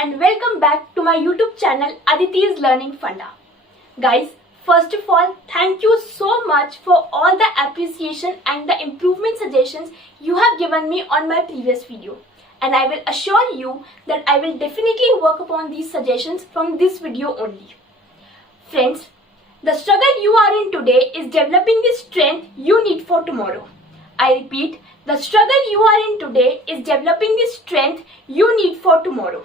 and welcome back to my YouTube channel Aditi's Learning Funda. Guys, first of all, thank you so much for all the appreciation and the improvement suggestions you have given me on my previous video. And I will assure you that I will definitely work upon these suggestions from this video only. Friends, the struggle you are in today is developing the strength you need for tomorrow. I repeat, the struggle you are in today is developing the strength you need for tomorrow.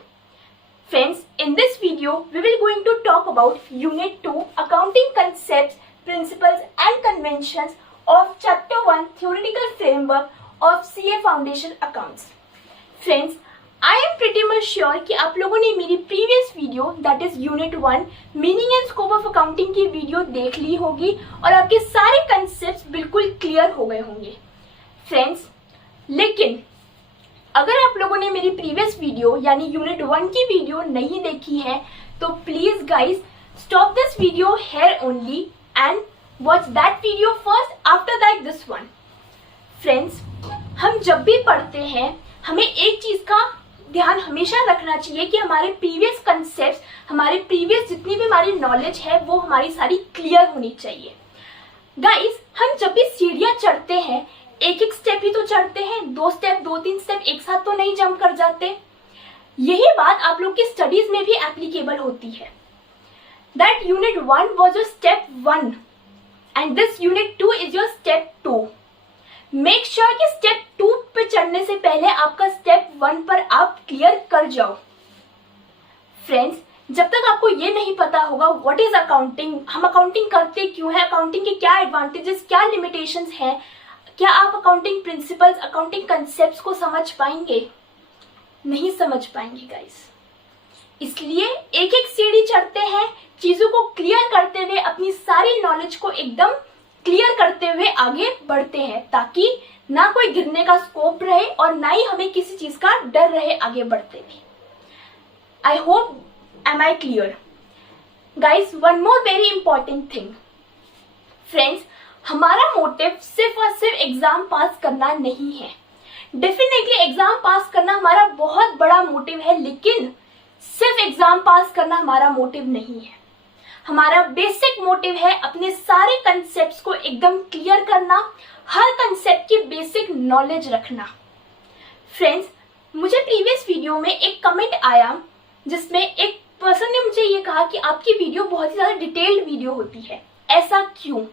Friends, in this video, we will going to talk about Unit 2, Accounting Concepts, Principles and Conventions of Chapter 1, Theoretical Framework of CA Foundation Accounts. Friends, I am pretty much sure कि आप लोगों ने मेरी previous video, that is Unit 1, Meaning and Scope of Accounting की video देख ली होगी और आपके सारे concepts बिल्कुल clear हो गए होंगे. फ्रेंड्स, लेकिन अगर आप लोगों ने मेरी प्रीवियस वीडियो यानी यूनिट 1 की वीडियो नहीं देखी है तो please guys stop this video here only and watch that video first after that this one. Friends, हम जब भी पढ़ते हैं हमें एक चीज का ध्यान हमेशा रखना चाहिए कि हमारे प्रीवियस कंसेप्ट, हमारे प्रीवियस जितनी भी हमारी नॉलेज है वो हमारी सारी क्लियर होनी चाहिए. गाइस, हम जब भी सीढ़ियां चढ़ते हैं एक एक स्टेप ही तो चढ़ते हैं, दो तीन स्टेप एक साथ तो नहीं जंप कर जाते. यही बात आप लोग की स्टडीज में भी एप्लीकेबल होती है. That unit 1 was your step 1 and this unit 2 is your step 2. Make sure कि स्टेप 2 पे चढ़ने से पहले आपका स्टेप 1 पर आप क्लियर कर जाओ. फ्रेंड्स, जब तक आपको ये नहीं पता होगा व्हाट इज अकाउंटिंग, हम अकाउंटिंग करते क्यों है, अकाउंटिंग के क्या एडवांटेजेस, क्या लिमिटेशंस हैं, क्या आप अकाउंटिंग प्रिंसिपल्स, अकाउंटिंग कंसेप्ट्स को समझ पाएंगे? नहीं समझ पाएंगे गाइस. इसलिए एक एक सीढ़ी चढ़ते हैं, चीजों को क्लियर करते हुए, अपनी सारी नॉलेज को एकदम क्लियर करते हुए आगे बढ़ते हैं ताकि ना कोई गिरने का स्कोप रहे और ना ही हमें किसी चीज का डर रहे आगे बढ़ते हुए. I hope am I clear guys. One more very important thing. Friends, हमारा मोटिव सिर्फ और सिर्फ एग्जाम पास करना नहीं है. डेफिनेटली एग्जाम पास करना हमारा बहुत बड़ा मोटिव है, लेकिन सिर्फ एग्जाम पास करना हमारा मोटिव नहीं है. हमारा बेसिक मोटिव है अपने सारे कंसेप्ट्स को एकदम क्लियर करना, हर कंसेप्ट की बेसिक नॉलेज रखना. फ्रेंड्स, मुझे प्रीवियस वीडियो में एक कमेंट आया जिसमें एक पर्सन ने मुझे ये कहा कि आपकी वीडियो बहुत ही ज्यादा डिटेल्ड वीडियो होती है. ऐसा क्यों?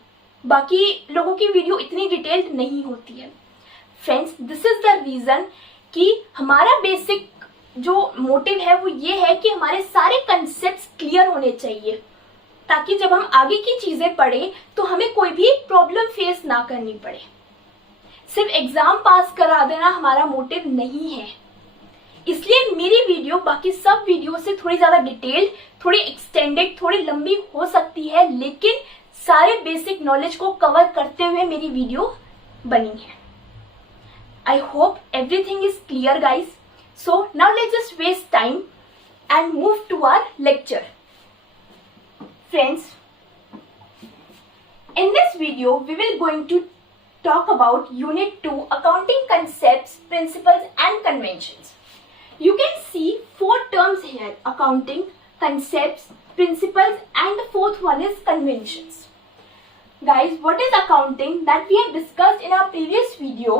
बाकी लोगों की वीडियो इतनी डिटेल्ड नहीं होती है. Friends, this is the reason कि हमारा बेसिक जो मोटिव है वो ये है कि हमारे सारे कंसेप्ट्स क्लियर होने चाहिए ताकि जब हम आगे की चीजें पढ़ें तो हमें कोई भी प्रॉब्लम फेस ना करनी पड़े. सिर्फ एग्जाम पास करा देना हमारा मोटिव नहीं है. इसलिए मेरी वीडियो बाकी सब वीडियो से थोड़ी ज्यादा डिटेल्ड, थोड़ी एक्सटेंडेड, थोड़ी लंबी हो सकती है, लेकिन सारे बेसिक नॉलेज को कवर करते हुए मेरी वीडियो बनी है. I hope everything is clear guys. So now let's just waste time and move to our lecture. Friends, in this video we will going to talk about Unit 2, Accounting Concepts, Principles and Conventions. You can see 4 terms here: accounting, concepts, principles and the fourth one is conventions. Guys, what is accounting? That we have discussed in our previous video.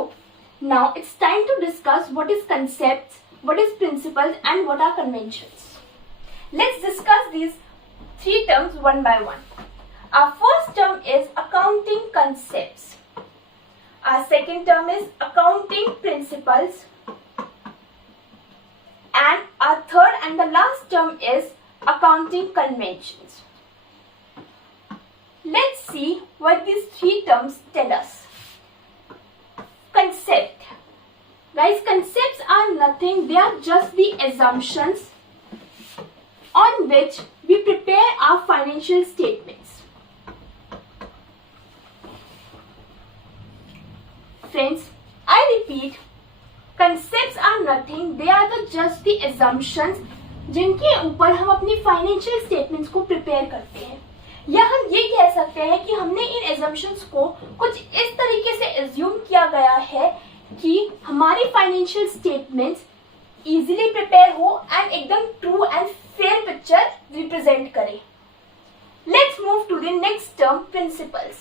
Now it's time to discuss what is concepts, what is principles and what are conventions. Let's discuss these 3 terms one by one. Our first term is accounting concepts. Our second term is accounting principles. And our third and the last term is accounting conventions. Let's see what these 3 terms tell us. Concept. Guys, concepts are nothing. They are just the assumptions on which we prepare our financial statements. Friends, I repeat, concepts are nothing. They are just the assumptions जिनके ऊपर हम अपनी financial statements को prepare करते हैं. या हम ये कह सकते हैं कि हमने इन एजम्पशंस को कुछ इस तरीके से एज्यूम किया गया है कि हमारी फाइनेंशियल स्टेटमेंट्स इजीली प्रिपेयर हो एंड एकदम true and fair picture represent करे. Let's move to the next term, principles.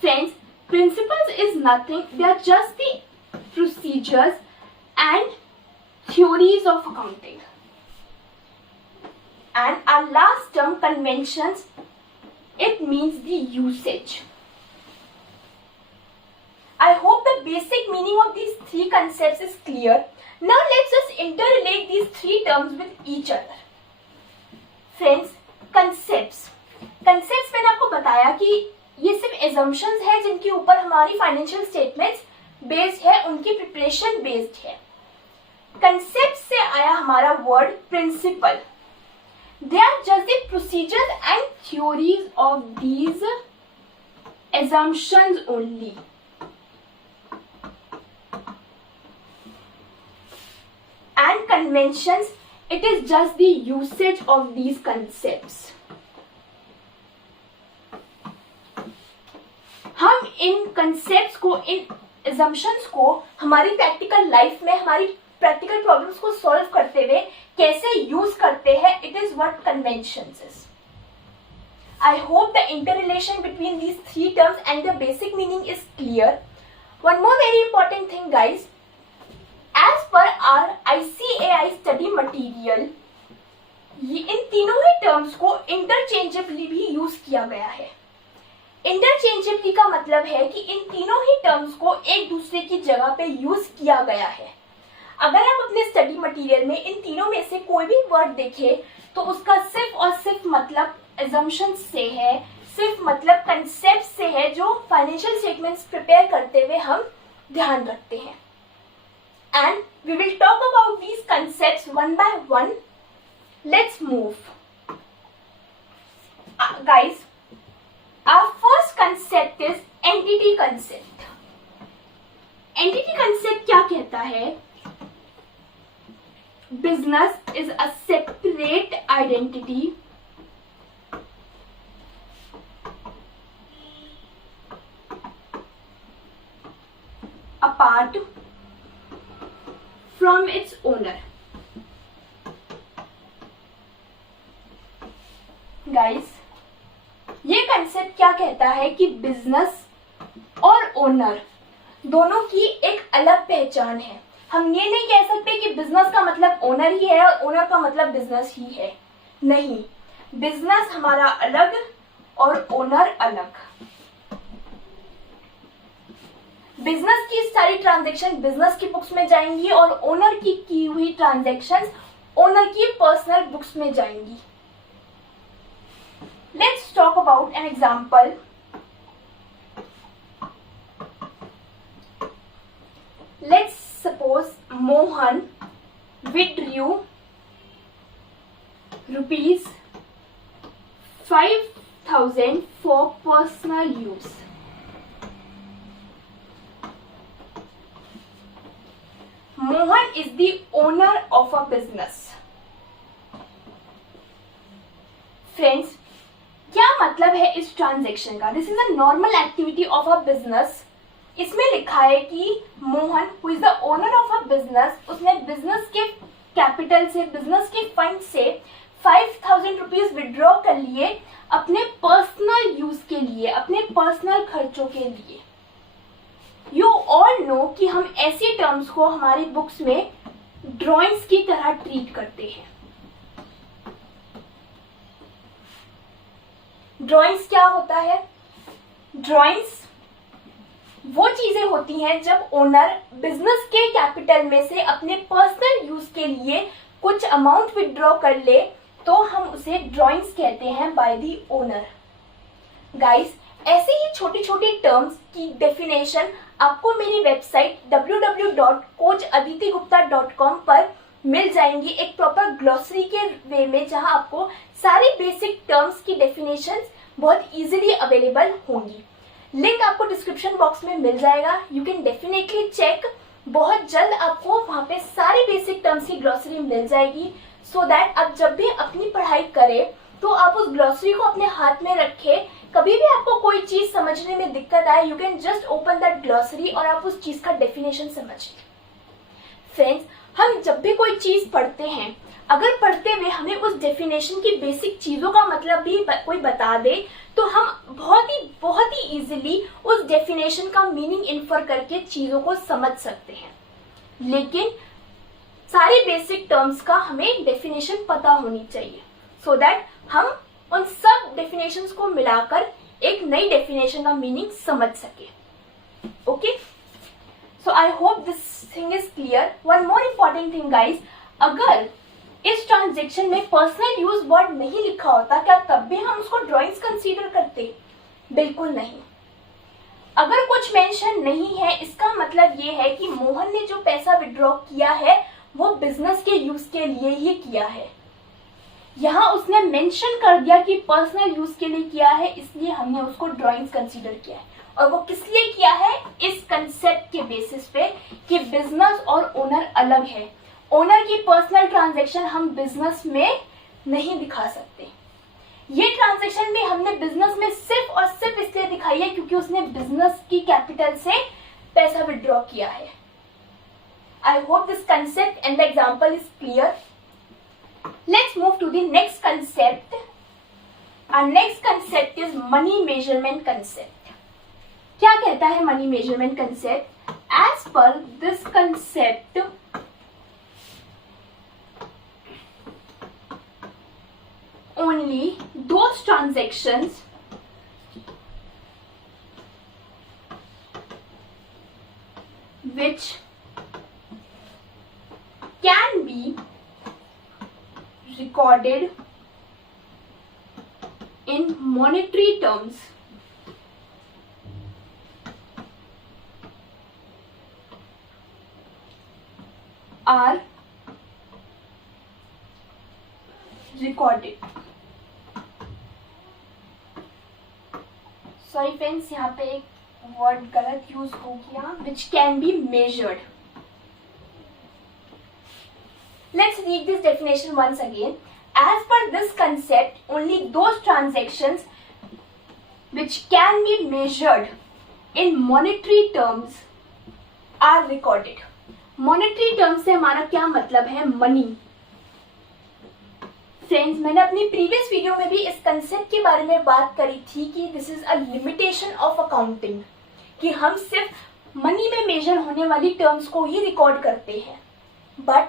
Friends, principles is nothing, they are just the procedures and theories of accounting. And our last term, conventions, it means the usage. I hope the basic meaning of these three concepts is clear. Now let's just interrelate these three terms with each other. Friends, concepts मैंने आपको बताया कि ये सिर्फ assumptions है जिनके ऊपर हमारी फाइनेंशियल स्टेटमेंट्स बेस्ड है, उनकी प्रिपरेशन बेस्ड है. कंसेप्ट से आया हमारा word principle. They are just the procedures and theories of these assumptions only. And conventions, it is just the usage of these concepts. हम इन concepts को, इन assumptions को हमारी practical life में, हमारी practical problems को solve करते हुए कैसे use करते हैं, it is what conventions is. I hope the interrelation between these three terms and the basic meaning is clear. One more very important thing, guys. As per our ICAI study material, इन तीनों ही terms को interchangeably भी use किया गया है. Interchangeably का मतलब है कि इन तीनों ही टर्म्स को एक दूसरे की जगह पे यूज किया गया है. अगर आप अपने स्टडी मटेरियल में इन तीनों में से कोई भी वर्ड देखें तो उसका सिर्फ और सिर्फ मतलब assumption से है, सिर्फ मतलब कंसेप्ट से है जो फाइनेंशियल स्टेटमेंट्स प्रिपेयर करते हुए हम ध्यान रखते हैं. And we will talk about these concepts one by one. Let's move. Guys, our first concept is entity concept. Entity concept क्या कहता है? Business is a separate identity apart from its owner. Guys, ये concept क्या कहता है कि business और owner दोनों की एक अलग पहचान है. हम ये नहीं कह सकते कि बिजनेस का मतलब ओनर ही है और ओनर का मतलब बिजनेस ही है. नहीं, बिजनेस हमारा अलग और ओनर अलग. बिजनेस की सारी ट्रांजैक्शन बिजनेस की बुक्स में जाएंगी और ओनर की हुई ट्रांजैक्शंस ओनर की पर्सनल बुक्स में जाएंगी. Let's talk about an example. Let's suppose Mohan withdrew ₹5,000 for personal use. Mohan is the owner of a business. Friends, क्या मतलब है इस ट्रांजैक्शन का? This is a normal activity of a business. इसमें लिखा है कि Mohan who is the owner of a business, उसने बिजनेस के कैपिटल से, बिजनेस के फंड से 5,000 रुपीज विड्रॉ कर लिए अपने पर्सनल यूज के लिए, अपने पर्सनल खर्चों के लिए. यू ऑल नो कि हम ऐसी टर्म्स को हमारी बुक्स में ड्राइंग्स की तरह ट्रीट करते हैं. ड्राइंग्स क्या होता है? ड्राइंग्स वो चीजें होती हैं जब ओनर बिजनेस के कैपिटल में से अपने पर्सनल यूज के लिए कुछ अमाउंट विड्रॉ कर ले तो हम उसे ड्राइंग्स कहते हैं बाय द ओनर. गाइस, ऐसे ही छोटी छोटी टर्म्स की डेफिनेशन आपको मेरी वेबसाइट www.coachaditigupta.com पर मिल जाएंगी, एक प्रॉपर ग्लॉसरी के वे में, जहां आपको सारी बेसिक टर्म्स की डेफिनेशंस बहुत इजीली अवेलेबल होंगी. लिंक आपको डिस्क्रिप्शन बॉक्स में मिल जाएगा. You can definitely check. बहुत जल्द आपको वहां पे सारी बेसिक टर्म्स की ग्लॉसरी मिल जाएगी, सो दैट आप जब भी अपनी पढ़ाई करें तो आप उस ग्लॉसरी को अपने हाथ में रखें. कभी भी आपको कोई चीज समझने में दिक्कत आए, you can just open that glossary और आप उस चीज का डेफिनेशन समझ लें. फ्रेंड्स, हम जब भी कोई चीज पढ़ते हैं, अगर पढ़ते हुए हमें उस डेफिनेशन की बेसिक चीजों का मतलब भी कोई बता दे तो हम बहुत ही इजीली उस डेफिनेशन का मीनिंग इन्फर करके चीजों को समझ सकते हैं। लेकिन सारी बेसिक टर्म्स का हमें डेफिनेशन पता होनी चाहिए सो दैट हम उन सब डेफिनेशंस को मिलाकर एक नई डेफिनेशन का मीनिंग समझ सके। Okay, so I hope this thing is clear. One more important thing guys, अगर इस ट्रांजेक्शन में पर्सनल यूज वर्ड नहीं लिखा होता, क्या तब भी हम उसको ड्राइंग्स कंसीडर करते? बिल्कुल नहीं। अगर कुछ मेंशन नहीं है, इसका मतलब ये है कि मोहन ने जो पैसा विड्रॉ किया है वो बिजनेस के यूज के लिए ही किया है। यहाँ उसने मेंशन कर दिया कि पर्सनल यूज के लिए किया है, इसलिए हमने उसको ड्राइंग्स कंसीडर किया है। और वो किस लिए किया है? इस कंसेप्ट के बेसिस पे कि बिजनेस और ओनर अलग है। ओनर की पर्सनल ट्रांजैक्शन हम बिजनेस में नहीं दिखा सकते। ये ट्रांजैक्शन भी हमने बिजनेस में सिर्फ और सिर्फ इसलिए दिखाई है क्योंकि उसने बिजनेस की कैपिटल से पैसा विड्रॉ किया है। I hope this concept and the example is clear. Let's move to the next concept. Our next concept is money measurement concept. क्या कहता है money measurement concept? As per this concept only those transactions which can be recorded in monetary terms are recorded. Sorry friends, यहाँ पे एक word गलत use हो गया, which can be measured. Let's read this definition once again. As per this concept, only those transactions which can be measured in monetary terms are recorded. Monetary terms से हमारा क्या मतलब है? मनी। फ्रेंड्स, मैंने अपनी previous video में भी इस कंसेप्ट के बारे में बात करी थी कि this is a limitation of accounting, कि हम सिर्फ मनी में मेजर होने वाली टर्म्स को ही रिकॉर्ड करते हैं। बट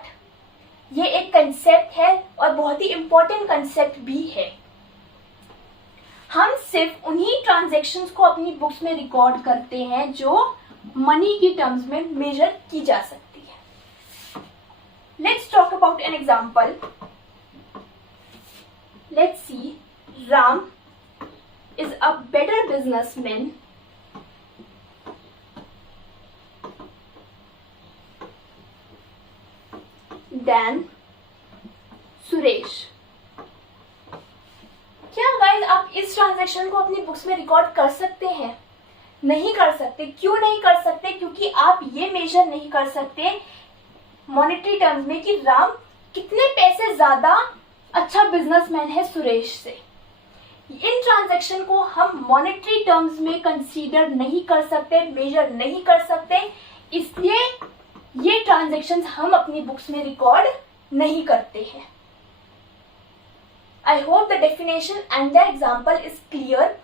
ये एक कंसेप्ट है और बहुत ही इंपॉर्टेंट कंसेप्ट भी है। हम सिर्फ उन्हीं ट्रांजैक्शंस को अपनी बुक्स में रिकॉर्ड करते हैं जो मनी की टर्म्स में मेजर की जा सकती है। Let's talk about an example. Let's see, Ram is a better businessman than Suresh. क्या गाइस आप इस ट्रांजैक्शन को अपनी बुक्स में रिकॉर्ड कर सकते हैं? नहीं कर सकते। क्यों नहीं कर सकते? क्योंकि आप ये मेजर नहीं कर सकते मॉनेटरी टर्म्स में कि राम कितने पैसे ज्यादा अच्छा बिजनेसमैन है सुरेश से। इन ट्रांजैक्शन को हम मॉनेटरी टर्म्स में कंसीडर नहीं कर सकते, मेजर नहीं कर सकते, इसलिए ये ट्रांजैक्शंस हम अपनी बुक्स में रिकॉर्ड नहीं करते हैं। I hope the definition and the example is clear.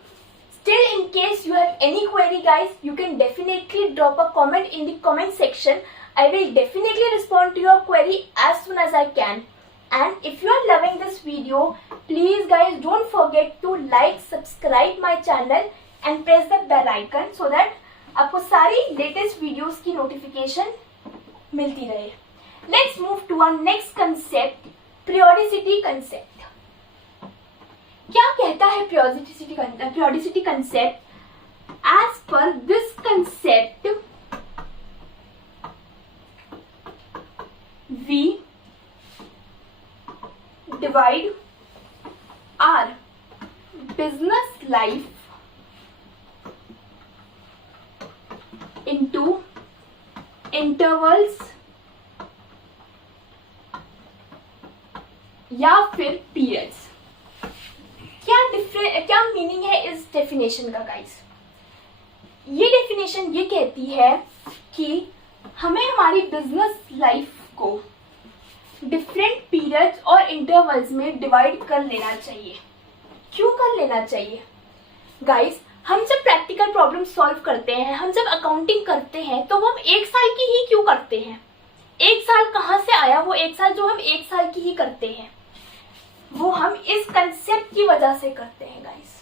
Still, in case you have any query guys, you can definitely drop a comment in the comment section. I will definitely respond to your query as soon as I can. And if you are loving this video, please guys don't forget to like, subscribe my channel and press the bell icon so that आपको सारी latest videos की notification मिलती रहे. Let's move to our next concept, periodicity concept. क्या कहता है periodicity concept? As per this concept, we divide our business life into intervals या फिर periods. क्या मीनिंग है इस डेफिनेशन का गाइस? ये डेफिनेशन ये कहती है कि हमें हमारी बिजनेस लाइफ को डिफरेंट पीरियड्स और इंटरवल्स में डिवाइड कर लेना चाहिए। क्यों कर लेना चाहिए गाइस? हम जब प्रैक्टिकल प्रॉब्लम सॉल्व करते हैं, हम जब अकाउंटिंग करते हैं, तो वो हम एक साल की ही क्यों करते हैं? एक साल कहाँ से आया वो एक साल जो हम एक साल की ही करते हैं? वो हम इस कंसेप्ट की वजह से करते हैं गाइस।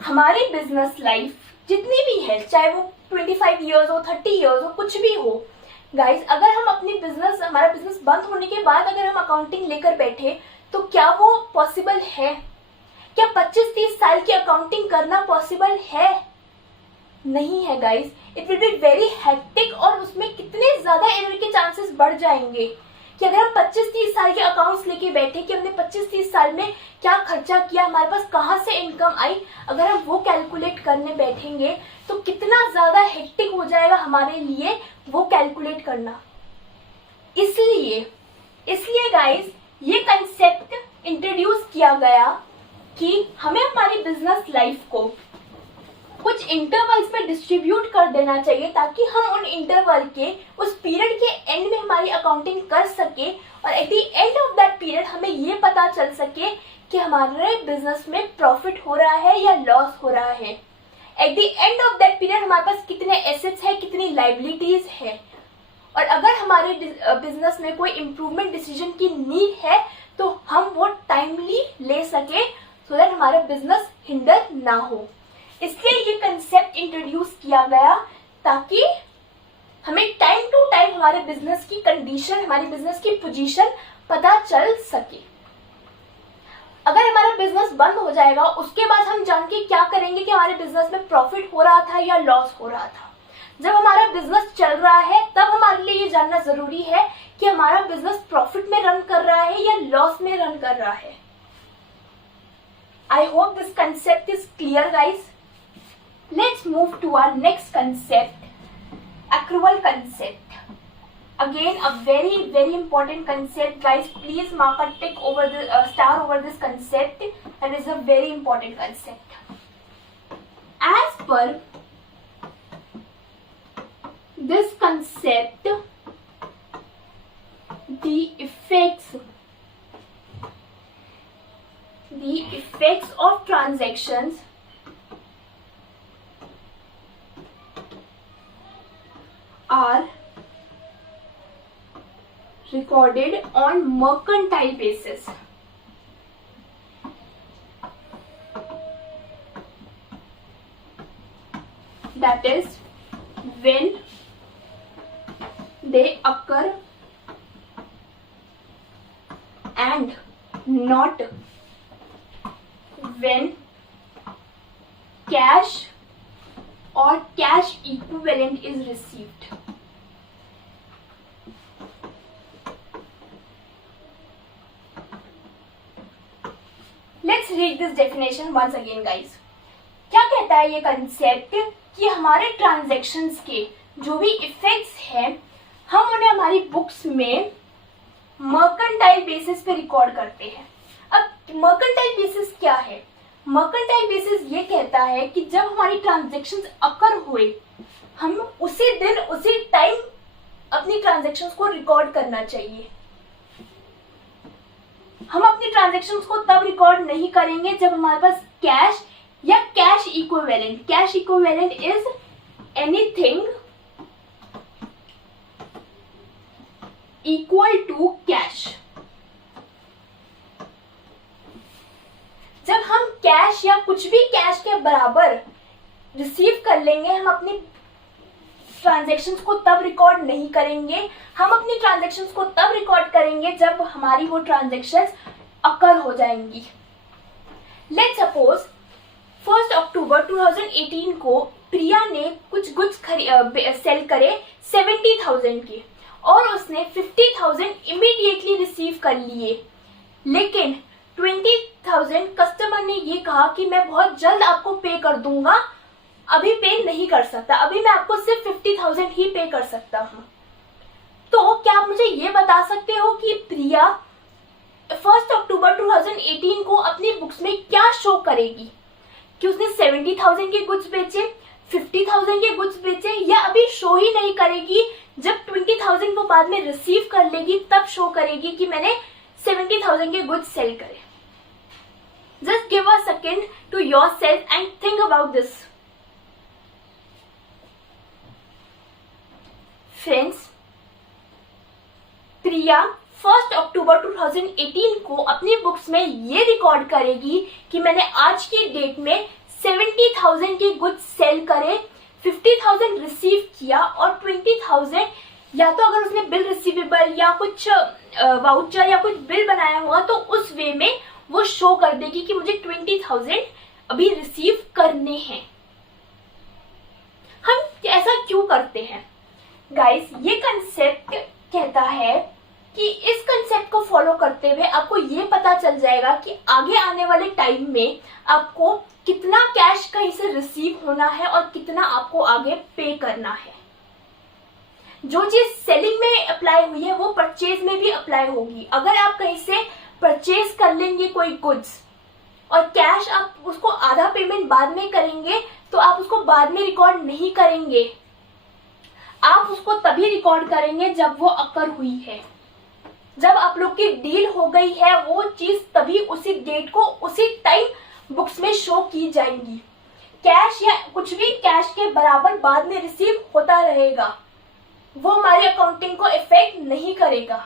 हमारी बिजनेस लाइफ जितनी भी है, चाहे वो 25 ईयर्स हो, 30 ईयर्स हो, कुछ भी हो गाइस, अगर हम अपनी हमारा बिजनेस बंद होने के बाद अगर हम अकाउंटिंग लेकर बैठे, तो क्या वो पॉसिबल है? क्या 25-30 साल की अकाउंटिंग करना पॉसिबल है? नहीं है guys. It will be very hectic और उसमें कितने ज्यादा एरर के चांसेस बढ़ जाएंगे कि अगर हम 25-30 साल के अकाउंट्स लेके बैठे कि हमने 25-30 साल में क्या खर्चा किया, हमारे पास कहाँ से इनकम आई, अगर हम वो कैलकुलेट करने बैठेंगे तो कितना ज्यादा हेक्टिक हो जाएगा हमारे लिए वो कैलकुलेट करना। इसलिए गाइस ये कंसेप्ट इंट्रोड्यूस किया गया कि हमें हमारी बिजनेस लाइफ को कुछ इंटरवल्स में डिस्ट्रीब्यूट कर देना चाहिए, ताकि हम उन इंटरवल के उस पीरियड के एंड में हमारी अकाउंटिंग कर सके और at the end of that period हमें ये पता चल सके कि हमारे बिजनेस में प्रॉफिट हो रहा है या लॉस हो रहा है। Eight the end of that period हमारे पास कितने एसेट्स है, कितनी लाइबिलिटीज है, और अगर हमारे बिजनेस में कोई इम्प्रूवमेंट डिसीजन की नीड है तो हम वो टाइमली ले सके, सो दैट हमारा बिजनेस हिंडर ना हो। इसलिए ये कंसेप्ट इंट्रोड्यूस किया गया ताकि हमें टाइम टू टाइम हमारे बिजनेस की कंडीशन, हमारी बिजनेस की पोजीशन पता चल सके। अगर हमारा बिजनेस बंद हो जाएगा, उसके बाद हम जान के क्या करेंगे कि हमारे बिजनेस में प्रॉफिट हो रहा था या लॉस हो रहा था? जब हमारा बिजनेस चल रहा है तब हमारे लिए ये जानना जरूरी है कि हमारा बिजनेस प्रॉफिट में रन कर रहा है या लॉस में रन कर रहा है। I hope this concept is clear guys. Let's move to our next concept, accrual concept. Again, a very, very important concept, guys. Please mark a tick over the star over this concept. That is a very important concept. As per this concept, the effects of transactions are recorded on mercantile basis. That is when they occur and not when cash or cash equivalent is received. Let's read this definition once again guys. क्या कहता है ये concept कि हमारे transactions के जो भी effects हैं हम उन्हें हमारी बुक्स में मर्केंटाइल बेसिस पे रिकॉर्ड करते हैं। अब मर्केंटाइल बेसिस क्या है? मर्केंटाइल बेसिस ये कहता है कि जब हमारी ट्रांजैक्शंस अकर हुए, हम उसी दिन उसी टाइम अपनी ट्रांजैक्शंस को रिकॉर्ड करना चाहिए। हम अपनी ट्रांजैक्शंस को तब रिकॉर्ड नहीं करेंगे जब हमारे पास कैश या cash equivalent is anything equal to cash. जब हम कैश या कुछ भी कैश के बराबर रिसीव कर लेंगे, हम अपनी ट्रांजैक्शंस को तब रिकॉर्ड नहीं करेंगे। हम अपनी ट्रांजैक्शंस को तब रिकॉर्ड करेंगे जब हमारी वो ट्रांजैक्शंस अकर हो जाएंगी। लेट्स सपोज 1 अक्टूबर 2018 को प्रिया ने कुछ गुड्स सेल करे 70,000 के और उसने 50,000 इमीडिएटली रिसीव कर लिए, लेकिन 20,000 कस्टमर ने ये कहा कि मैं बहुत जल्द आपको पे कर दूंगा, अभी पे नहीं कर सकता, अभी मैं आपको सिर्फ 50,000 ही पे कर सकता हूँ। तो क्या आप मुझे ये बता सकते हो कि प्रिया 1 अक्टूबर 2018 को अपनी बुक्स में क्या शो करेगी? कि उसने 70,000 के गुड्स बेचे, 50,000 के गुड्स बेचे, या अभी शो ही नहीं करेगी, जब 20,000 वो बाद में रिसीव कर लेगी तब शो करेगी कि मैंने 70,000 के गुड्स सेल करे। Just give a second to yourself and think about this. Friends, Priya 1 अक्टूबर 2018 को अपनी बुक्स में ये रिकॉर्ड करेगी कि मैंने आज की डेट में 70,000 की गुड्स सेल करे, 50,000 रिसीव किया और 20,000 या तो अगर उसने बिल रिसीवेबल या कुछ वाउचर या कुछ बिल बनाया हुआ तो उस वे में वो शो कर देगी कि मुझे 20,000 अभी रिसीव करने हैं। हम ऐसा क्यों करते हैं गाइस? ये कंसेप्ट कहता है कि इस कंसेप्ट को फॉलो करते हुए आपको ये पता चल जाएगा कि आगे आने वाले टाइम में आपको कितना कैश कहीं से रिसीव होना है और कितना आपको आगे पे करना है। जो चीज सेलिंग में अप्लाई हुई है वो परचेज में भी अप्लाई होगी। अगर आप कहीं से परचेज कर लेंगे कोई गुड्स और कैश आप उसको आधा पेमेंट बाद में करेंगे तो आप उसको बाद में रिकॉर्ड नहीं करेंगे, आप उसको तभी रिकॉर्ड करेंगे जब वो अकर हुई है, जब आप लोग की डील हो गई है। वो चीज तभी उसी डेट को उसी टाइम बुक्स में शो की जाएंगी। कैश या कुछ भी कैश के बराबर बाद में रिसीव होता रहेगा, वो हमारी अकाउंटिंग को इफेक्ट नहीं करेगा।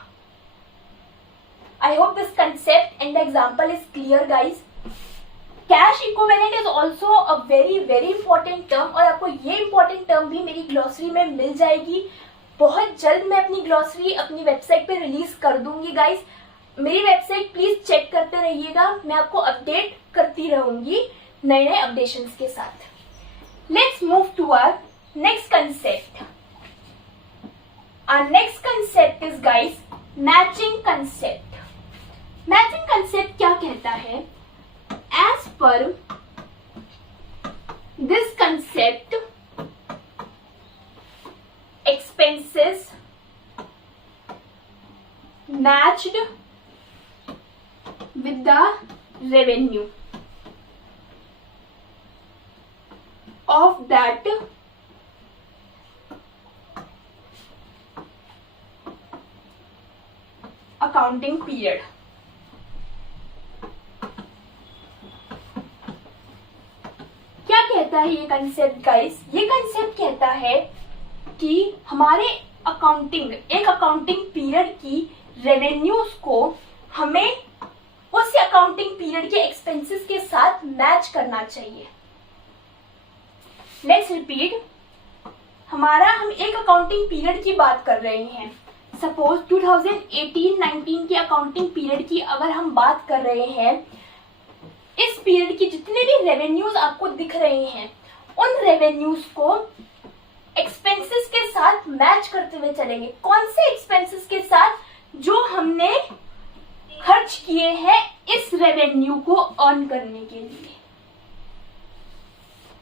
आई hope this concept and example is clear guys. Cash equivalent is also a very very important term, और आपको ये इंपॉर्टेंट टर्म भी मेरी ग्लॉसरी में मिल जाएगी। बहुत जल्द मैं अपनी ग्लॉसरी अपनी वेबसाइट पे रिलीज कर दूंगी गाइस। मेरी वेबसाइट प्लीज चेक करते रहिएगा, मैं आपको अपडेट करती रहूंगी नए नए अपडेशंस के साथ। Let's move to our next concept. Our next concept is guys matching concept. Matching concept क्या कहता है? As per this concept, expenses matched with the revenue of that accounting period. क्या कहता है ये कंसेप्ट गाइस? ये कंसेप्ट कहता है कि हमारे एक अकाउंटिंग पीरियड की रेवेन्यूज को हमें उस अकाउंटिंग पीरियड के एक्सपेंसेस के साथ मैच करना चाहिए। Let's repeat. हम एक अकाउंटिंग पीरियड की बात कर रहे हैं। सपोज 2018-19 के अकाउंटिंग पीरियड की अगर हम बात कर रहे हैं, इस पीरियड की जितने भी रेवेन्यूज आपको दिख रहे हैं उन रेवेन्यूज को एक्सपेंसेस के साथ मैच करते हुए चलेंगे। कौन से एक्सपेंसेस के साथ? जो हमने खर्च किए हैं इस रेवेन्यू को अर्न करने के लिए।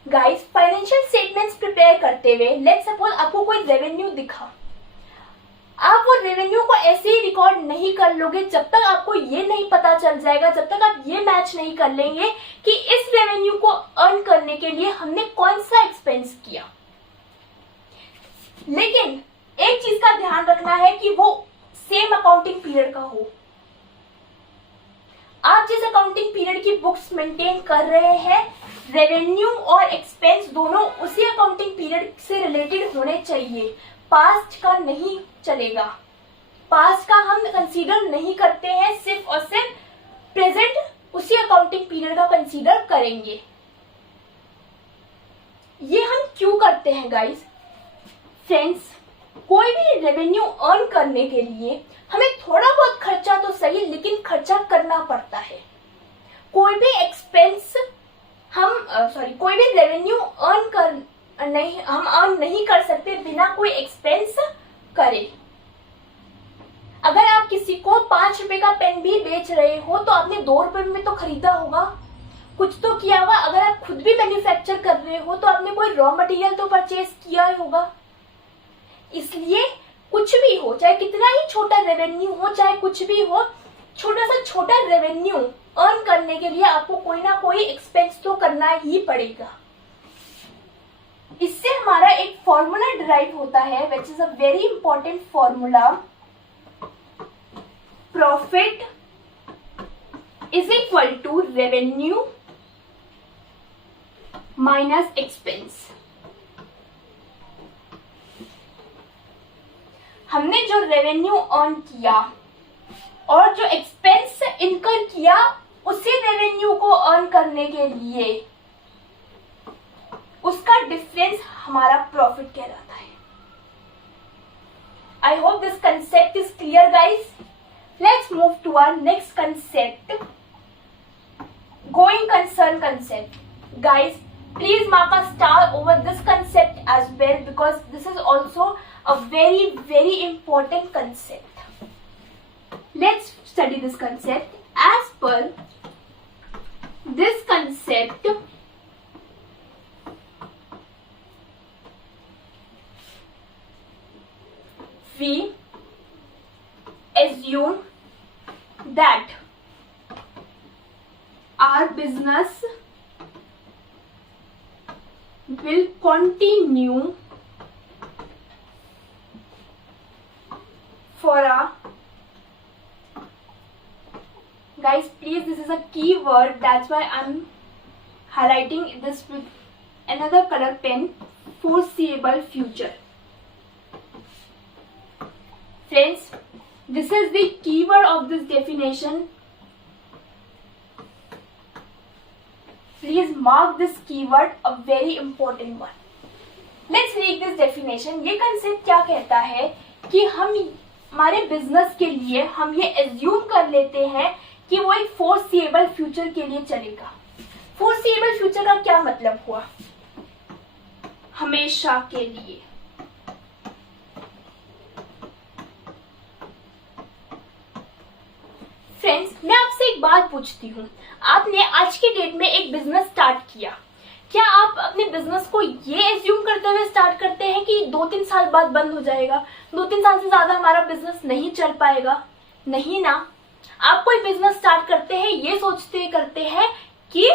गाइस, फाइनेंशियल स्टेटमेंट्स प्रिपेयर करते हुए लेट्स सपोज आपको कोई रेवेन्यू दिखा, आप वो रेवेन्यू को ऐसे ही रिकॉर्ड नहीं कर लोगे जब तक आपको ये नहीं पता चल जाएगा, जब तक आप ये मैच नहीं कर लेंगे कि इस रेवेन्यू को अर्न करने के लिए हमने कौन सा एक्सपेंस किया। लेकिन एक चीज का ध्यान रखना है कि वो सेम अकाउंटिंग पीरियड का हो। आप जिस अकाउंटिंग पीरियड की बुक्स मेंटेन कर रहे हैं, रेवेन्यू और एक्सपेंस दोनों उसी अकाउंटिंग पीरियड से रिलेटेड होने चाहिए। पास्ट का नहीं चलेगा, पास्ट का हम कंसीडर नहीं करते हैं, सिर्फ और सिर्फ प्रेजेंट उसी अकाउंटिंग पीरियड का कंसीडर करेंगे। ये हम क्यों करते हैं गाइस? फ्रेंड्स, कोई भी रेवेन्यू अर्न करने के लिए हमें थोड़ा बहुत खर्चा तो सही लेकिन खर्चा करना पड़ता है। कोई भी एक्सपेंस कोई भी रेवेन्यू हम अर्न नहीं कर सकते बिना कोई एक्सपेंस करे। अगर आप किसी को 5 रुपए का पेन भी बेच रहे हो तो आपने 2 रुपए में तो खरीदा होगा, कुछ तो किया होगा। अगर आप खुद भी मैन्युफैक्चर कर रहे हो तो आपने कोई रॉ मटेरियल तो परचेज किया ही होगा। इसलिए कुछ भी हो, चाहे कितना ही छोटा रेवेन्यू हो, चाहे कुछ भी हो, छोटा से छोटा रेवेन्यू अर्न करने के लिए आपको कोई ना कोई एक्सपेंस तो करना ही पड़ेगा। इससे हमारा एक फॉर्मूला डिराइव होता है which is a very important formula, profit is equal to revenue minus expense. हमने जो रेवेन्यू अर्न किया और जो एक्सपेंस इनकर किया, उसी रेवेन्यू को अर्न करने के लिए उसका डिफरेंस हमारा प्रॉफिट कहलाता है। I hope this concept is clear guys. Let's move to our next concept, going concern concept. Guys, please mark a star over this concept as well, because this is also a very, very important concept. Let's study this concept. As per this concept, we assume that our business will continue for a, guys please, this is a key word, that's why I'm highlighting this with another color pen, foreseeable future. Friends, this is the keyword of this definition. Please mark this keyword, a very important one. Let's read this definition. ये concept क्या कहता है कि हम हमारे business के लिए हम ये एज्यूम कर लेते हैं कि वो एक फोरसीएबल फ्यूचर के लिए चलेगा। फोरसीएबल फ्यूचर का क्या मतलब हुआ? हमेशा के लिए। फ्रेंड्स, मैं आपसे एक बात पूछती हूँ, आपने आज की डेट में एक बिजनेस स्टार्ट किया, क्या आप अपने बिजनेस को ये एज्यूम करते हुए स्टार्ट करते हैं कि 2-3 साल बाद बंद हो जाएगा, 2-3 साल से ज्यादा हमारा बिजनेस नहीं चल पाएगा? नहीं ना। आप कोई बिजनेस स्टार्ट करते हैं ये सोचते करते हैं कि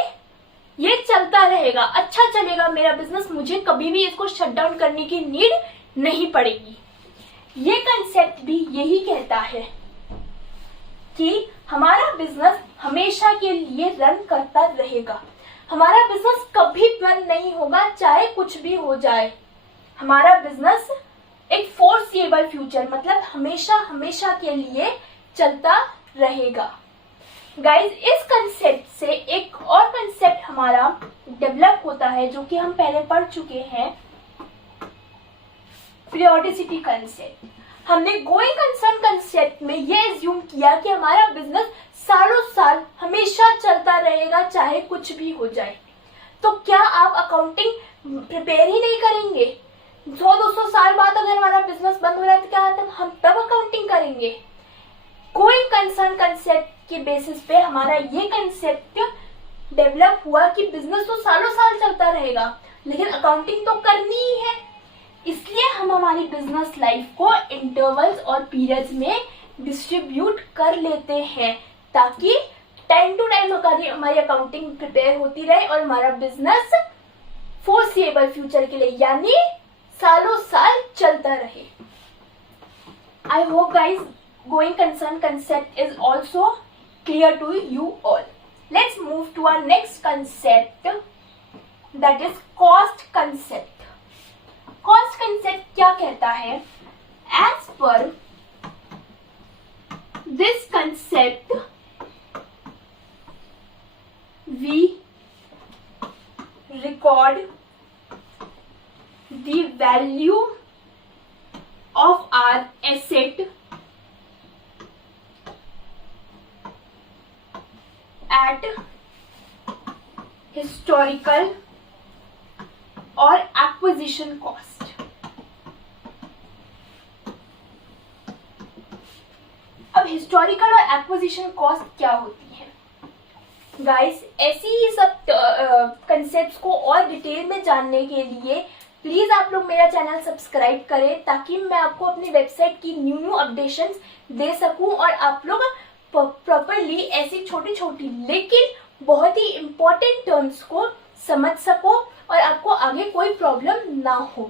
ये चलता रहेगा, अच्छा चलेगा मेरा बिजनेस, मुझे कभी भी इसको शट डाउन करने की नीड नहीं पड़ेगी। ये कंसेप्ट भी यही कहता है कि हमारा बिजनेस हमेशा के लिए रन करता रहेगा, हमारा बिजनेस कभी बंद नहीं होगा, चाहे कुछ भी हो जाए। हमारा बिजनेस एक फोरसीएबल फ्यूचर मतलब हमेशा हमेशा के लिए चलता रहेगा। गाइज, इस कंसेप्ट से एक और कंसेप्ट हमारा डेवलप होता है जो कि हम पहले पढ़ चुके हैं, पीरियोडिसिटी कंसेप्ट। हमने गोइंग कंसर्न कंसेप्ट में ये एज्यूम किया कि हमारा बिजनेस सालों साल हमेशा चलता रहेगा, चाहे कुछ भी हो जाए। तो क्या आप अकाउंटिंग प्रिपेयर ही नहीं करेंगे? 100-200 साल बाद अगर हमारा बिजनेस बंद हो रहा है तो क्या हम तब अकाउंटिंग करेंगे? गोइंग कंसर्न कंसेप्ट के बेसिस पे हमारा ये कंसेप्ट डेवलप हुआ कि बिजनेस तो सालों साल चलता रहेगा, लेकिन अकाउंटिंग तो करनी ही है। इसलिए हम हमारी बिजनेस लाइफ को इंटरवल्स और पीरियड्स में डिस्ट्रीब्यूट कर लेते हैं, ताकि टाइम टू टाइम हमारी अकाउंटिंग प्रिपेयर होती रहे और हमारा बिजनेस फोरसीएबल फ्यूचर के लिए यानी सालों साल चलता रहे। I hope guys going concern concept is also clear to you all. Let's move to our next concept, that is cost concept. Cost concept क्या कहता है? As per this concept we record the value of our asset at historical और acquisition cost. अब historical और acquisition cost क्या होती है? Guys, ऐसी ही सब कंसेप्ट्स को और डिटेल में जानने के लिए प्लीज आप लोग मेरा चैनल सब्सक्राइब करें, ताकि मैं आपको अपनी वेबसाइट की न्यू अपडेशंस दे सकूं और आप लोग प्रॉपरली ऐसी छोटी छोटी लेकिन बहुत ही इंपॉर्टेंट टर्म्स को समझ सको और आपको आगे कोई प्रॉब्लम ना हो।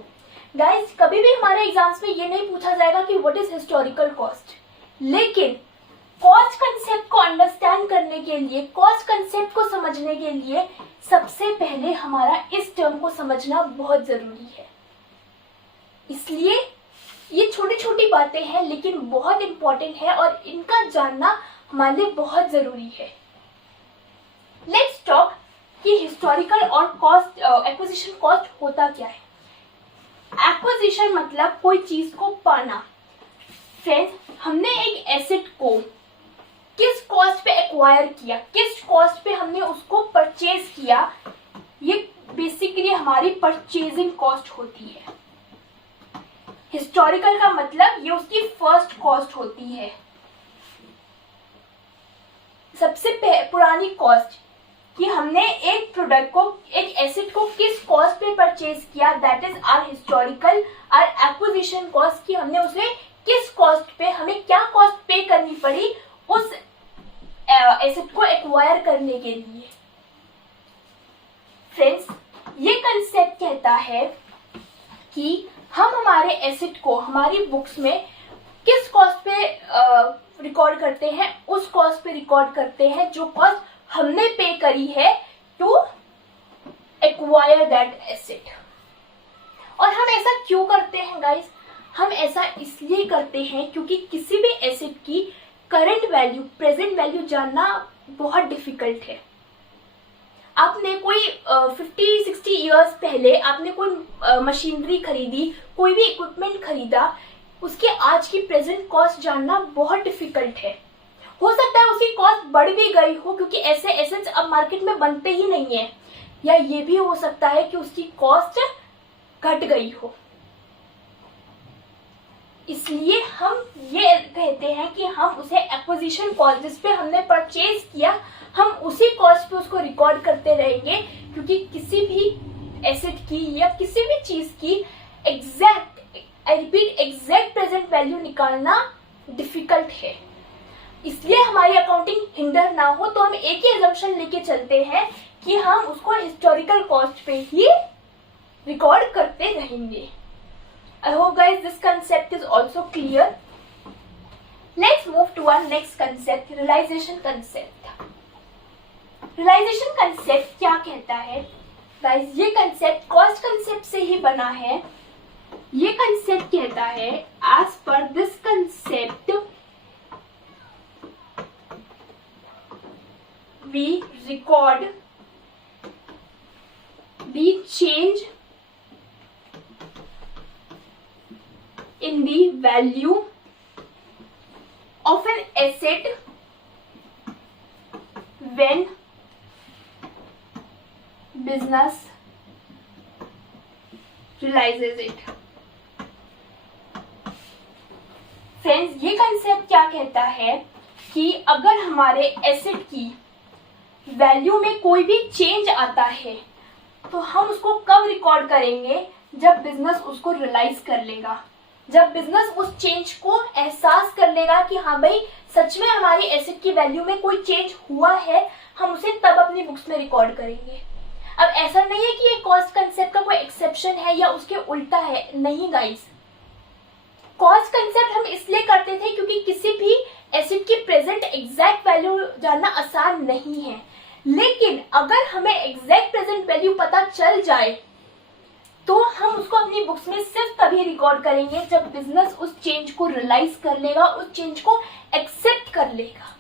गाइस, कभी भी हमारे एग्जाम्स में ये नहीं पूछा जाएगा कि व्हाट इज हिस्टोरिकल कॉस्ट, लेकिन कॉस्ट कंसेप्ट को अंडरस्टैंड करने के लिए, कॉस्ट कंसेप्ट को समझने के लिए सबसे पहले हमारा इस टर्म को समझना बहुत जरूरी है। इसलिए ये छोटी छोटी बातें हैं लेकिन बहुत इंपॉर्टेंट है और इनका जानना हमारे लिए बहुत जरूरी है। लेट्स टॉक कि हिस्टोरिकल और कॉस्ट, एक्विजिशन कॉस्ट होता क्या है। एक्विजिशन मतलब कोई चीज को पाना। फ्रेंड्स, हमने एक एसेट को किस कॉस्ट पे एक्वायर किया, किस कॉस्ट पे हमने उसको परचेज किया, ये बेसिकली हमारी परचेजिंग कॉस्ट होती है। हिस्टोरिकल का मतलब ये उसकी फर्स्ट कॉस्ट होती है, सबसे पुरानी कॉस्ट, कि हमने एक प्रोडक्ट को, एक एसेट को किस कॉस्ट पे परचेज किया, that is our historical, our acquisition cost, कि हमने उसे किस कॉस्ट पे, हमें क्या कॉस्ट पे करनी पड़ी उस एसेट को एक्वायर करने के लिए। फ्रेंड्स, ये कंसेप्ट कहता है कि हम हमारे एसेट को हमारी बुक्स में किस कॉस्ट पे रिकॉर्ड करते हैं, उस कॉस्ट पे रिकॉर्ड करते हैं जो कॉस्ट हमने पे करी है टू एक्वायर दैट एसेट। और हम ऐसा क्यों करते हैं गाइस? हम ऐसा इसलिए करते हैं क्योंकि किसी भी एसेट की करंट वैल्यू, प्रेजेंट वैल्यू जानना बहुत डिफिकल्ट है। आपने कोई 50-60 इयर्स पहले आपने कोई मशीनरी खरीदी, कोई भी इक्विपमेंट खरीदा, उसके आज की प्रेजेंट कॉस्ट जानना बहुत डिफिकल्ट है। हो सकता है उसकी कॉस्ट बढ़ भी गई हो क्योंकि ऐसे एसेट्स अब मार्केट में बनते ही नहीं है, या ये भी हो सकता है कि उसकी कॉस्ट घट गई हो। इसलिए हम ये कहते हैं कि हम उसे एक्विजिशन कॉस्ट, जिस पे हमने परचेज किया, हम उसी कॉस्ट पे उसको रिकॉर्ड करते रहेंगे, क्योंकि किसी भी एसेट की या किसी भी चीज की exact, I repeat, exact present value निकालना डिफिकल्ट है। इसलिए हमारी अकाउंटिंग हिंडर ना हो तो हम एक ही एजम्पशन लेके चलते हैं कि हम उसको हिस्टोरिकल कॉस्ट पे ही रिकॉर्ड करते रहेंगे। I hope guys this concept is also clear. Let's move to our next concept, realization concept. Realization concept क्या कहता है? Guys, ये concept cost concept से ही बना है। ये concept कहता है, as per this concept, we record the change in the value of an asset when business realizes it. Friends, ये कंसेप्ट क्या कहता है कि अगर हमारे एसेट की वैल्यू में कोई भी चेंज आता है तो हम उसको कब रिकॉर्ड करेंगे? जब बिजनेस उसको रियलाइज कर लेगा, जब बिजनेस उस चेंज को एहसास कर लेगा कि हाँ भाई सच में हमारी एसेट की वैल्यू में कोई चेंज हुआ है, हम उसे तब अपनी बुक्स में रिकॉर्ड करेंगे। अब ऐसा नहीं है कि ये कॉस्ट कंसेप्ट का कोई एक्सेप्शन है या उसके उल्टा है, नहीं गाइस। कॉस्ट कंसेप्ट हम इसलिए करते थे क्योंकि किसी भी एसेट की प्रेजेंट एग्जैक्ट वैल्यू जानना आसान नहीं है, लेकिन अगर हमें एग्जैक्ट प्रेजेंट वैल्यू पता चल जाए तो हम उसको अपनी बुक्स में सिर्फ तभी रिकॉर्ड करेंगे जब बिजनेस उस चेंज को रियलाइज कर लेगा, उस चेंज को एक्सेप्ट कर लेगा।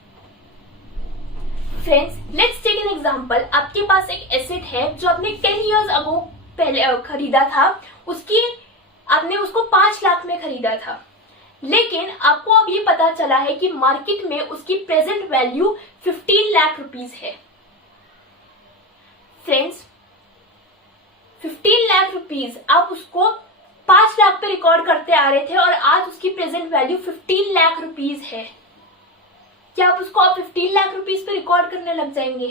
Friends, let's take an example. आपके पास एक एसेट है जो आपने 10 इयर्स अगो पहले खरीदा था, आपने उसको 5 लाख में खरीदा था, लेकिन आपको अब ये पता चला है कि मार्केट में उसकी प्रेजेंट वैल्यू 15 लाख रुपीज है। फ्रेंड्स, 15 लाख रुपीज आप उसको 5 लाख पे रिकॉर्ड करते आ रहे थे और आज उसकी प्रेजेंट वैल्यू 15 लाख रुपीज है। क्या आप उसको अब 15 लाख रुपीज पे रिकॉर्ड करने लग जाएंगे?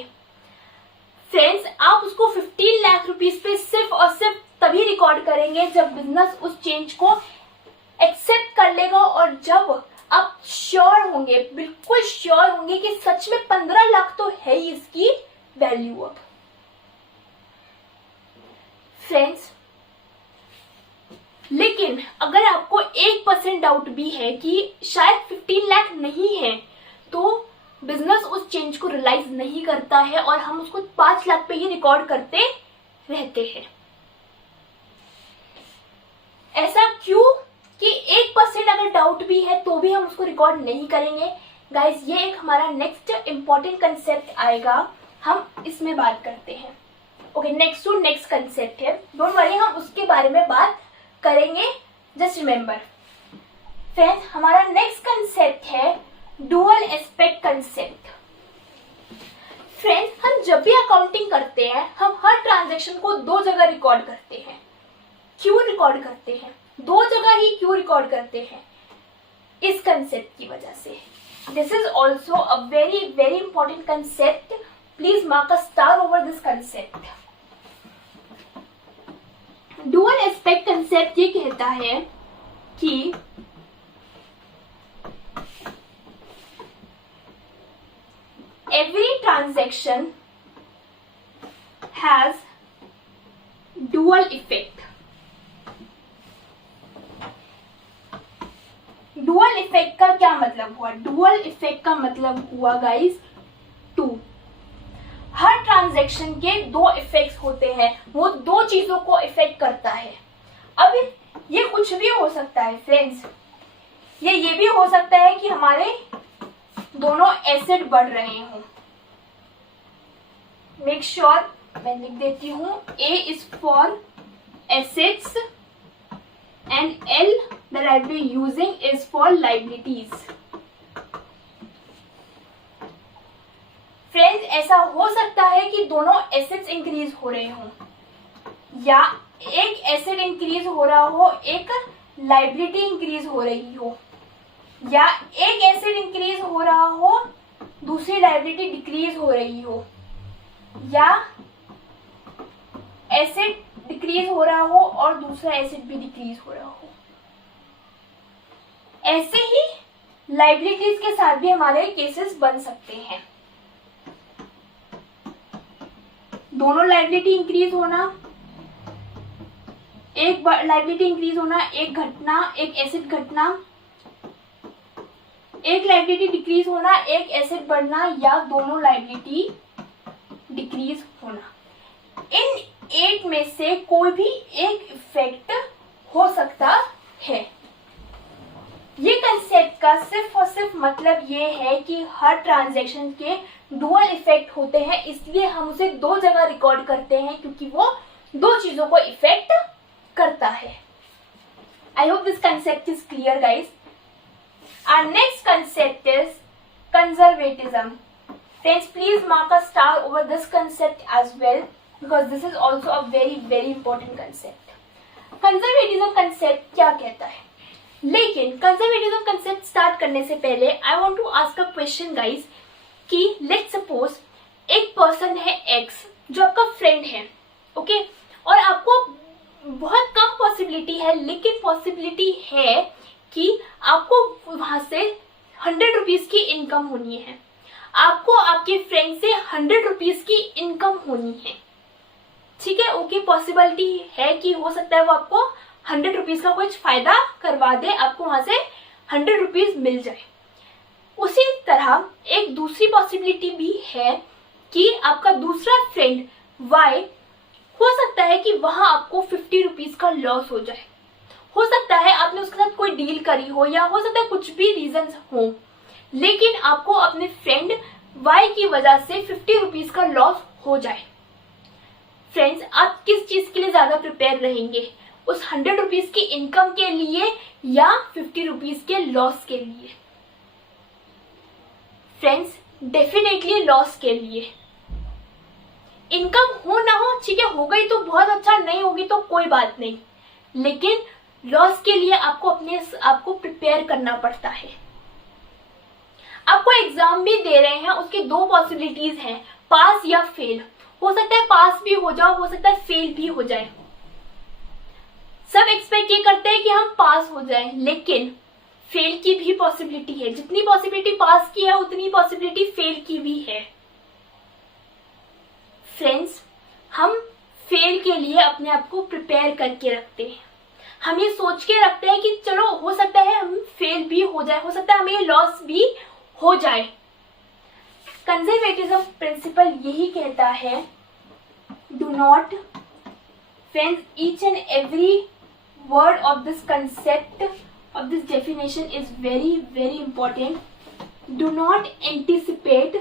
फ्रेंड्स, आप उसको 15 लाख रुपीज पे सिर्फ और सिर्फ तभी रिकॉर्ड करेंगे जब बिजनेस उस चेंज को एक्सेप्ट कर लेगा और जब आप श्योर होंगे, बिल्कुल श्योर होंगे कि सच में 15 लाख तो है ही इसकी वैल्यू। अब फ्रेंड्स, लेकिन अगर आपको 1% डाउट भी है कि शायद 15 लाख नहीं है, तो बिजनेस उस चेंज को रियलाइज नहीं करता है और हम उसको 5 लाख पे ही रिकॉर्ड करते रहते हैं। ऐसा क्यों कि 1% अगर डाउट भी है तो भी हम उसको रिकॉर्ड नहीं करेंगे? गाइज, ये एक हमारा नेक्स्ट इंपॉर्टेंट कंसेप्ट आएगा, हम इसमें बात करते हैं। ओके, नेक्स्ट कंसेप्ट है, डोंट वरी, हम उसके बारे में बात करेंगे। जस्ट रिमेंबर फ्रेंड्स, हमारा नेक्स्ट कंसेप्ट है डुअल एस्पेक्ट कंसेप्ट। फ्रेंड्स, हम जब भी अकाउंटिंग करते हैं, हम हर ट्रांजैक्शन को 2 जगह रिकॉर्ड करते हैं। क्यों रिकॉर्ड करते हैं? 2 जगह ही क्यों रिकॉर्ड करते हैं? इस कंसेप्ट की वजह से। This is also a very very important concept, please mark a star over this concept. Dual aspect concept ये कहता है कि every transaction has dual effect. Dual effect का क्या मतलब हुआ? डुअल इफेक्ट का मतलब हुआ गाइस 2। हर ट्रांजैक्शन के 2 इफेक्ट्स होते हैं, वो 2 चीजों को इफेक्ट करता है। अब ये कुछ भी हो सकता है फ्रेंड्स, ये भी हो सकता है कि हमारे दोनों एसेट बढ़ रहे हों। मेक श्योर, मैं लिख देती हूं, A is for assets and L that I'll be using is for liabilities. Friends, ऐसा हो सकता है कि दोनों एसेट्स इंक्रीज हो रहे हों, या एक एसेट इंक्रीज हो रहा हो, एक लाइबिलिटी इंक्रीज हो रही हो, या एक एसेट इंक्रीज हो रहा हो, दूसरी लाइबिलिटी डिक्रीज हो रही हो, या एसेट डिक्रीज हो रहा हो और दूसरा एसेट भी डिक्रीज हो रहा हो। ऐसे ही लाइबिलिटीज के साथ भी हमारे केसेस बन सकते हैं। दोनों लाइबिलिटी इंक्रीज होना, एक लाइबिलिटी इंक्रीज होना, एक घटना, एक एसेट घटना, एक लाइबिलिटी डिक्रीज होना, एक एसेट बढ़ना, या दोनों लाइबिलिटी डिक्रीज होना। इन 8 में से कोई भी एक इफेक्ट हो सकता है। ये कंसेप्ट का सिर्फ और सिर्फ मतलब ये है कि हर ट्रांजैक्शन के डुअल इफेक्ट होते हैं, इसलिए हम उसे 2 जगह रिकॉर्ड करते हैं, क्योंकि वो 2 चीजों को इफेक्ट करता है। I hope this concept is clear guys. Our next concept is conservatism. Friends, please mark a star over this concept as well, because this is also a very very important concept. Conservatism concept क्या कहता है? लेकिन conservatism concept start करने से पहले I want to ask a question guys, कि let's suppose एक person है एक्स जो आपका फ्रेंड है, ओके, और आपको बहुत कम पॉसिबिलिटी है, लेकिन पॉसिबिलिटी है कि आपको वहां से 100 रुपीज की इनकम होनी है, आपको आपके फ्रेंड से 100 रुपीज की इनकम होनी है। ठीक है, ओके, पॉसिबिलिटी है कि हो सकता है वो आपको 100 रुपीज का कुछ फायदा करवा दे, आपको वहां से 100 रुपीज मिल जाए। उसी तरह एक दूसरी पॉसिबिलिटी भी है कि आपका दूसरा फ्रेंड वाई, हो सकता है कि वहां आपको 50 रुपीज का लॉस हो जाए, हो सकता है आपने उसके साथ कोई डील करी हो, या हो सकता है कुछ भी रीजन हो, लेकिन आपको अपने फ्रेंड वाई की वजह से 50 रुपीज का लॉस हो जाए। फ्रेंड्स, आप किस चीज के लिए ज्यादा प्रिपेयर रहेंगे, उस 100 रुपीज की इनकम के लिए या 50 रुपीज के लॉस के लिए? फ्रेंड्स, डेफिनेटली लॉस के लिए। इनकम हो ना हो, ठीक है, हो गई तो बहुत अच्छा, नहीं होगी तो कोई बात नहीं, लेकिन लॉस के लिए आपको प्रिपेयर करना पड़ता है। आपको एग्जाम भी दे रहे हैं, उसकी 2 पॉसिबिलिटीज हैं, पास या फेल। हो सकता है पास भी हो जाओ, हो सकता है फेल भी हो जाए। सब एक्सपेक्ट ये करते हैं कि हम पास हो जाएं, लेकिन फेल की भी पॉसिबिलिटी है। जितनी पॉसिबिलिटी पास की है उतनी पॉसिबिलिटी फेल की भी है। फ्रेंड्स, हम फेल के लिए अपने आप को प्रिपेयर करके रखते हैं। हम ये सोच के रखते हैं कि चलो हो सकता है हम फेल भी हो जाए, हो सकता है हमें लॉस भी हो जाए। कंजर्वेटिज्म प्रिंसिपल यही कहता है, do not, friends, each and every word of this concept, of this definition is very very important. Do not anticipate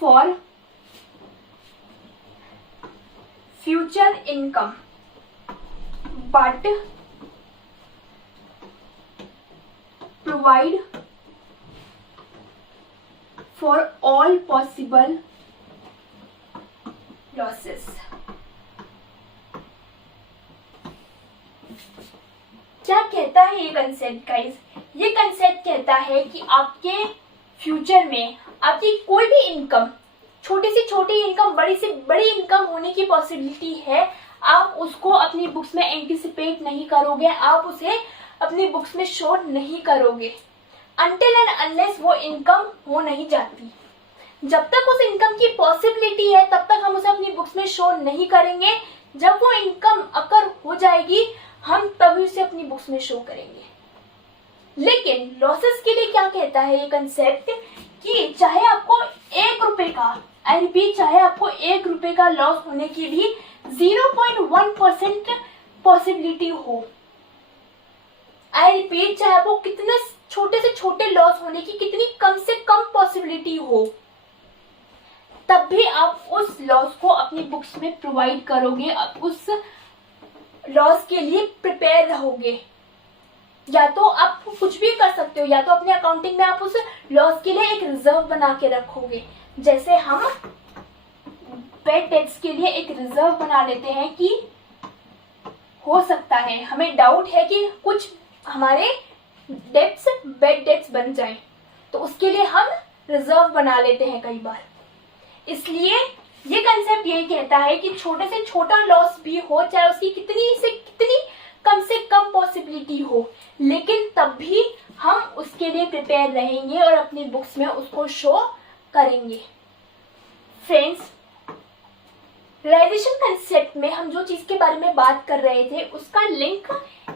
for future income, but provide for all possible losses. क्या कहता है ये concept guys? ये concept कहता है कि आपके future में आपकी कोई भी इनकम, छोटी से छोटी इनकम, बड़ी से बड़ी इनकम होने की पॉसिबिलिटी है, आप उसको अपनी बुक्स में एंटिसिपेट नहीं करोगे, आप उसे अपनी बुक्स में शो नहीं करोगे अनटिल एंड अनलेस वो इनकम हो नहीं जाती। जब तक उस इनकम की पॉसिबिलिटी है तब तक हम उसे अपनी बुक्स में शो नहीं करेंगे। जब वो इनकम अकर हो जाएगी हम तभी उसे अपनी बुक्स में शो करेंगे। लेकिन लॉसेस के लिए क्या कहता है ये कंसेप्ट कि चाहे आपको 1 रुपए का, आई रिपीट, चाहे आपको 1 रुपए का लॉस होने की भी 0.1% पॉसिबिलिटी हो, आई रिपीट, चाहे आपको कितने छोटे से छोटे लॉस होने की कितनी कम से कम पॉसिबिलिटी हो, तब भी आप उस लॉस को अपनी बुक्स में प्रोवाइड करोगे, उस लॉस के लिए प्रिपेयर रहोगे। या तो आप कुछ भी कर सकते हो, या तो अपने अकाउंटिंग में आप उस लॉस के लिए एक रिजर्व बना के रखोगे। जैसे हम बेड डेट्स के लिए एक रिजर्व बना लेते हैं कि हो सकता है हमें डाउट है कि कुछ हमारे डेट्स बेड डेट्स बन जाएं, तो उसके लिए हम रिजर्व बना लेते हैं कई बार। इसलिए ये कंसेप्ट यही कहता है कि छोटे से छोटा लॉस भी हो, चाहे उसकी कितनी से कितनी कम से कम पॉसिबिलिटी हो, लेकिन तब भी हम उसके लिए प्रिपेयर रहेंगे और अपनी बुक्स में उसको शो करेंगे। फ्रेंड्स, रियलाइजेशन कंसेप्ट में हम जो चीज के बारे में बात कर रहे थे उसका लिंक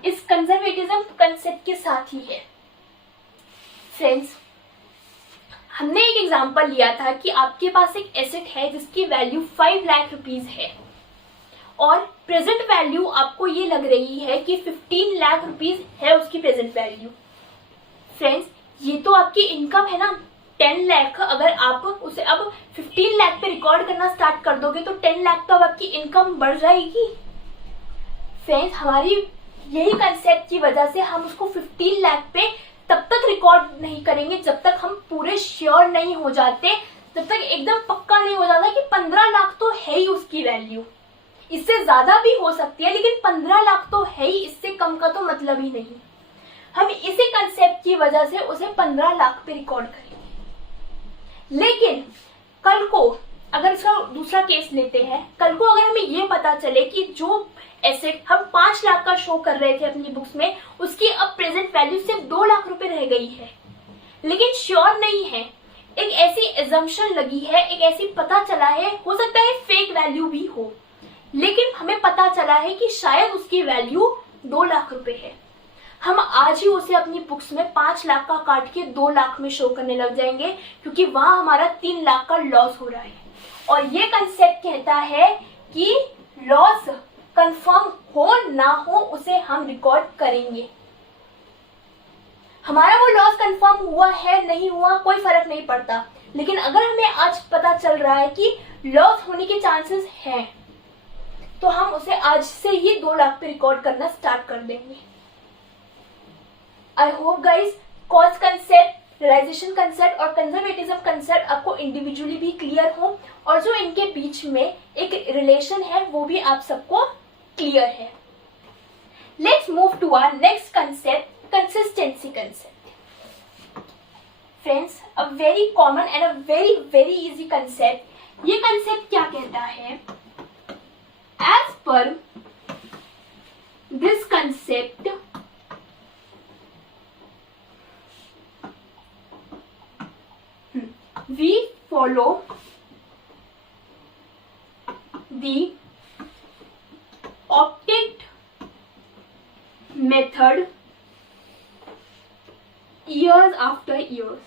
इस कंजर्वेटिज्म कंसेप्ट के साथ ही है। फ्रेंड्स, हमने एक एग्जांपल लिया था कि आपके पास एक एसेट है जिसकी वैल्यू 5 लाख रुपीज है और प्रेजेंट वैल्यू आपको ये लग रही है कि 15 लाख रुपीज है उसकी प्रेजेंट वैल्यू। फ्रेंड्स, ये तो आपकी इनकम है ना 10 लाख। अगर आप उसे अब 15 लाख पे रिकॉर्ड करना स्टार्ट कर दोगे तो 10 लाख तो अब आपकी इनकम बढ़ जाएगी। फ्रेंड्स, हमारी यही कंसेप्ट की वजह से हम उसको 15 लाख पे तब तक रिकॉर्ड नहीं करेंगे जब तक हम पूरे श्योर नहीं हो जाते, जब तक एकदम पक्का नहीं हो जाता कि 15 लाख तो है ही उसकी वैल्यू। इससे ज्यादा भी हो सकती है लेकिन 15 लाख तो है ही, इससे कम का तो मतलब ही नहीं। हम इसी कंसेप्ट की वजह से उसे 15 लाख पे रिकॉर्ड करेंगे। लेकिन कल को अगर इसका दूसरा केस लेते हैं, कल को अगर हमें ये पता चले कि जो एसेट हम 5 लाख का शो कर रहे थे अपनी बुक्स में, उसकी अब प्रेजेंट वैल्यू सिर्फ 2 लाख रुपए रह गई है, लेकिन श्योर नहीं है, एक ऐसी एजम्पशन लगी है, एक ऐसी पता चला है, हो सकता है फेक वैल्यू भी हो, लेकिन हमें पता चला है कि शायद उसकी वैल्यू 2 लाख रुपए है। हम आज ही उसे अपनी बुक्स में 5 लाख का काट के 2 लाख में शो करने लग जाएंगे, क्योंकि वहां हमारा 3 लाख का लॉस हो रहा है। और ये कंसेप्ट कहता है कि लॉस कंफर्म हो ना हो उसे हम रिकॉर्ड करेंगे। हमारा वो लॉस कंफर्म हुआ है नहीं हुआ कोई फर्क नहीं पड़ता, लेकिन अगर हमें आज पता चल रहा है कि लॉस होने के चांसेस हैं, तो हम उसे आज से ही 2 लाख पे रिकॉर्ड करना स्टार्ट कर देंगे। I hope guys cost concept, realisation concept और कंजर्वेटिज्म कंसेप्ट आपको इंडिविजुअली भी क्लियर हो, और जो इनके बीच में एक रिलेशन है वो भी आप सबको क्लियर है। Let's move to our next concept, consistency concept. Friends, a very common and a very very easy concept. ये कंसेप्ट क्या कहता है? As per this concept, we follow method years after years.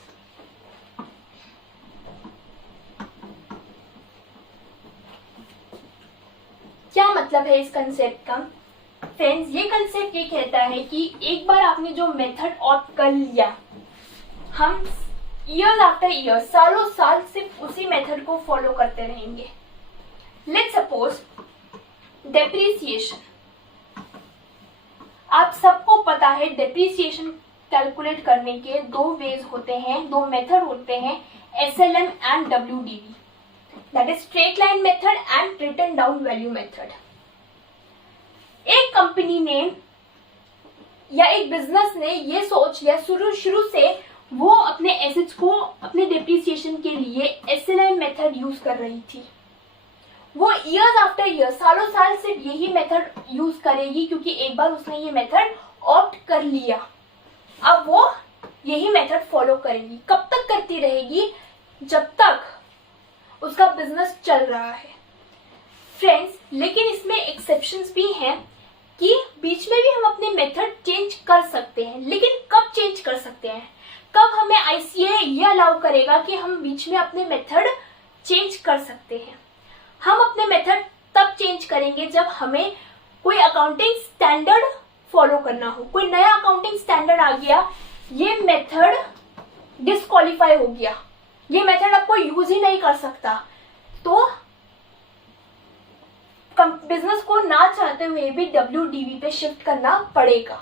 क्या मतलब है इस कंसेप्ट का? फ्रेंड्स, ये कंसेप्ट ये कहता है कि एक बार आपने जो मेथड ऑप्ट कर लिया, हम ईयर आफ्टर ईयर, सालों साल सिर्फ उसी मेथड को फॉलो करते रहेंगे. Let's suppose depreciation. आप सबको पता है डेप्रिसिएशन कैलकुलेट करने के दो वेज होते हैं, दो मेथड होते हैं, SLM and WDV. That is straight line method and written down value method. एक कंपनी ने या एक बिजनेस ने ये सोच लिया शुरू से वो अपने एसेट्स को अपने डेप्रिसिएशन के लिए SLM मेथड यूज कर रही थी. वो ईयर्स आफ्टर ईयर, सालों साल सिर्फ यही मेथड यूज करेगी क्योंकि एक बार उसने ये मेथड ऑप्ट कर लिया. अब वो यही मेथड फॉलो करेगी. कब तक करती रहेगी? जब तक उसका बिजनेस चल रहा है. फ्रेंड्स, लेकिन इसमें एक्सेप्शंस भी हैं कि बीच में भी हम अपने मेथड चेंज कर सकते हैं. लेकिन कब चेंज कर सकते हैं? कब हमें ICAI ये अलाउ करेगा कि हम बीच में अपने मेथड चेंज कर सकते हैं? हम अपने मेथड तब चेंज करेंगे जब हमें कोई अकाउंटिंग स्टैंडर्ड फॉलो करना हो. कोई नया अकाउंटिंग स्टैंडर्ड आ गया, ये मेथड डिस्क्वालीफाई हो गया, ये मेथड आपको यूज ही नहीं कर सकता, तो बिजनेस को ना चाहते हुए भी WDV पे शिफ्ट करना पड़ेगा.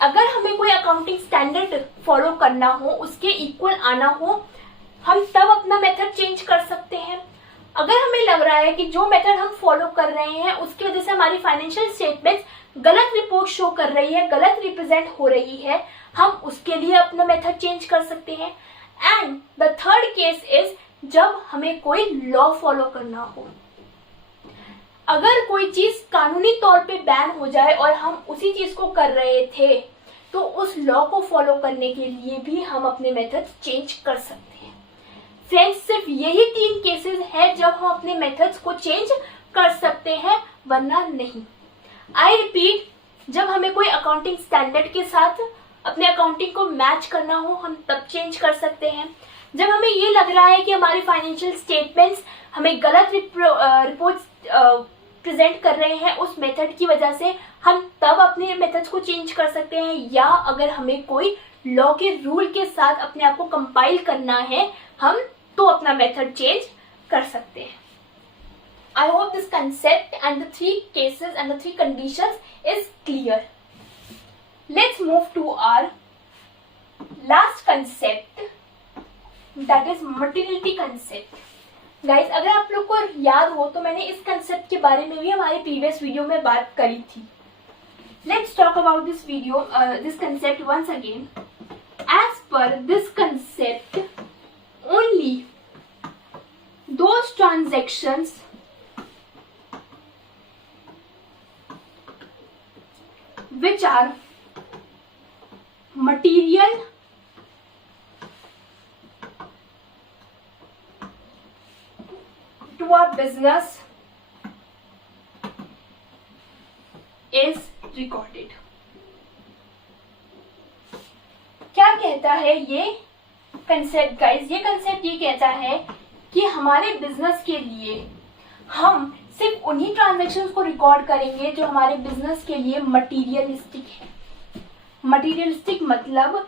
अगर हमें कोई अकाउंटिंग स्टैंडर्ड फॉलो करना हो, उसके इक्वल आना हो, हम तब अपना मेथड चेंज कर सकते हैं. अगर हमें लग रहा है कि जो मेथड हम फॉलो कर रहे हैं उसकी वजह से हमारी फाइनेंशियल स्टेटमेंट्स गलत रिपोर्ट शो कर रही है, गलत रिप्रेजेंट हो रही है, हम उसके लिए अपना मेथड चेंज कर सकते हैं. And the third case is जब हमें कोई लॉ फॉलो करना हो. अगर कोई चीज कानूनी तौर पे बैन हो जाए और हम उसी चीज को कर रहे थे, तो उस लॉ को फॉलो करने के लिए भी हम अपने मेथड चेंज कर सकते हैं. फ्रेंड्स, सिर्फ यही 3 केसेस है जब हम अपने मेथड्स को चेंज कर सकते हैं, वरना नहीं. आई रिपीट, जब हमें कोई अकाउंटिंग स्टैंडर्ड के साथ अपने अकाउंटिंग को मैच करना हो, हम तब चेंज कर सकते हैं. जब हमें ये लग रहा है कि हमारी फाइनेंशियल स्टेटमेंट्स हमें गलत रिपोर्ट्स प्रेजेंट कर रहे हैं उस मेथड की वजह से, हम तब अपने मेथड्स को चेंज कर सकते हैं. या अगर हमें कोई लॉ के रूल के साथ अपने आप को कंपाइल करना है, हम तो अपना मेथड चेंज कर सकते हैं. I hope this concept and the 3 cases and the 3 conditions is clear. Let's move to our last concept, that is materiality concept. Guys, अगर आप लोग को याद हो तो मैंने इस concept के बारे में भी हमारे previous वीडियो में बात करी थी. Let's talk about this concept once again. As per this concept, only those transactions which are material to our business is recorded. क्या कहता है ये कंसेप्ट गाइस? ये कंसेप्ट ये कहता है कि हमारे बिजनेस के लिए हम सिर्फ उन्हीं ट्रांजैक्शंस को रिकॉर्ड करेंगे जो हमारे बिजनेस के लिए मटीरियलिस्टिक है. मटीरियलिस्टिक मतलब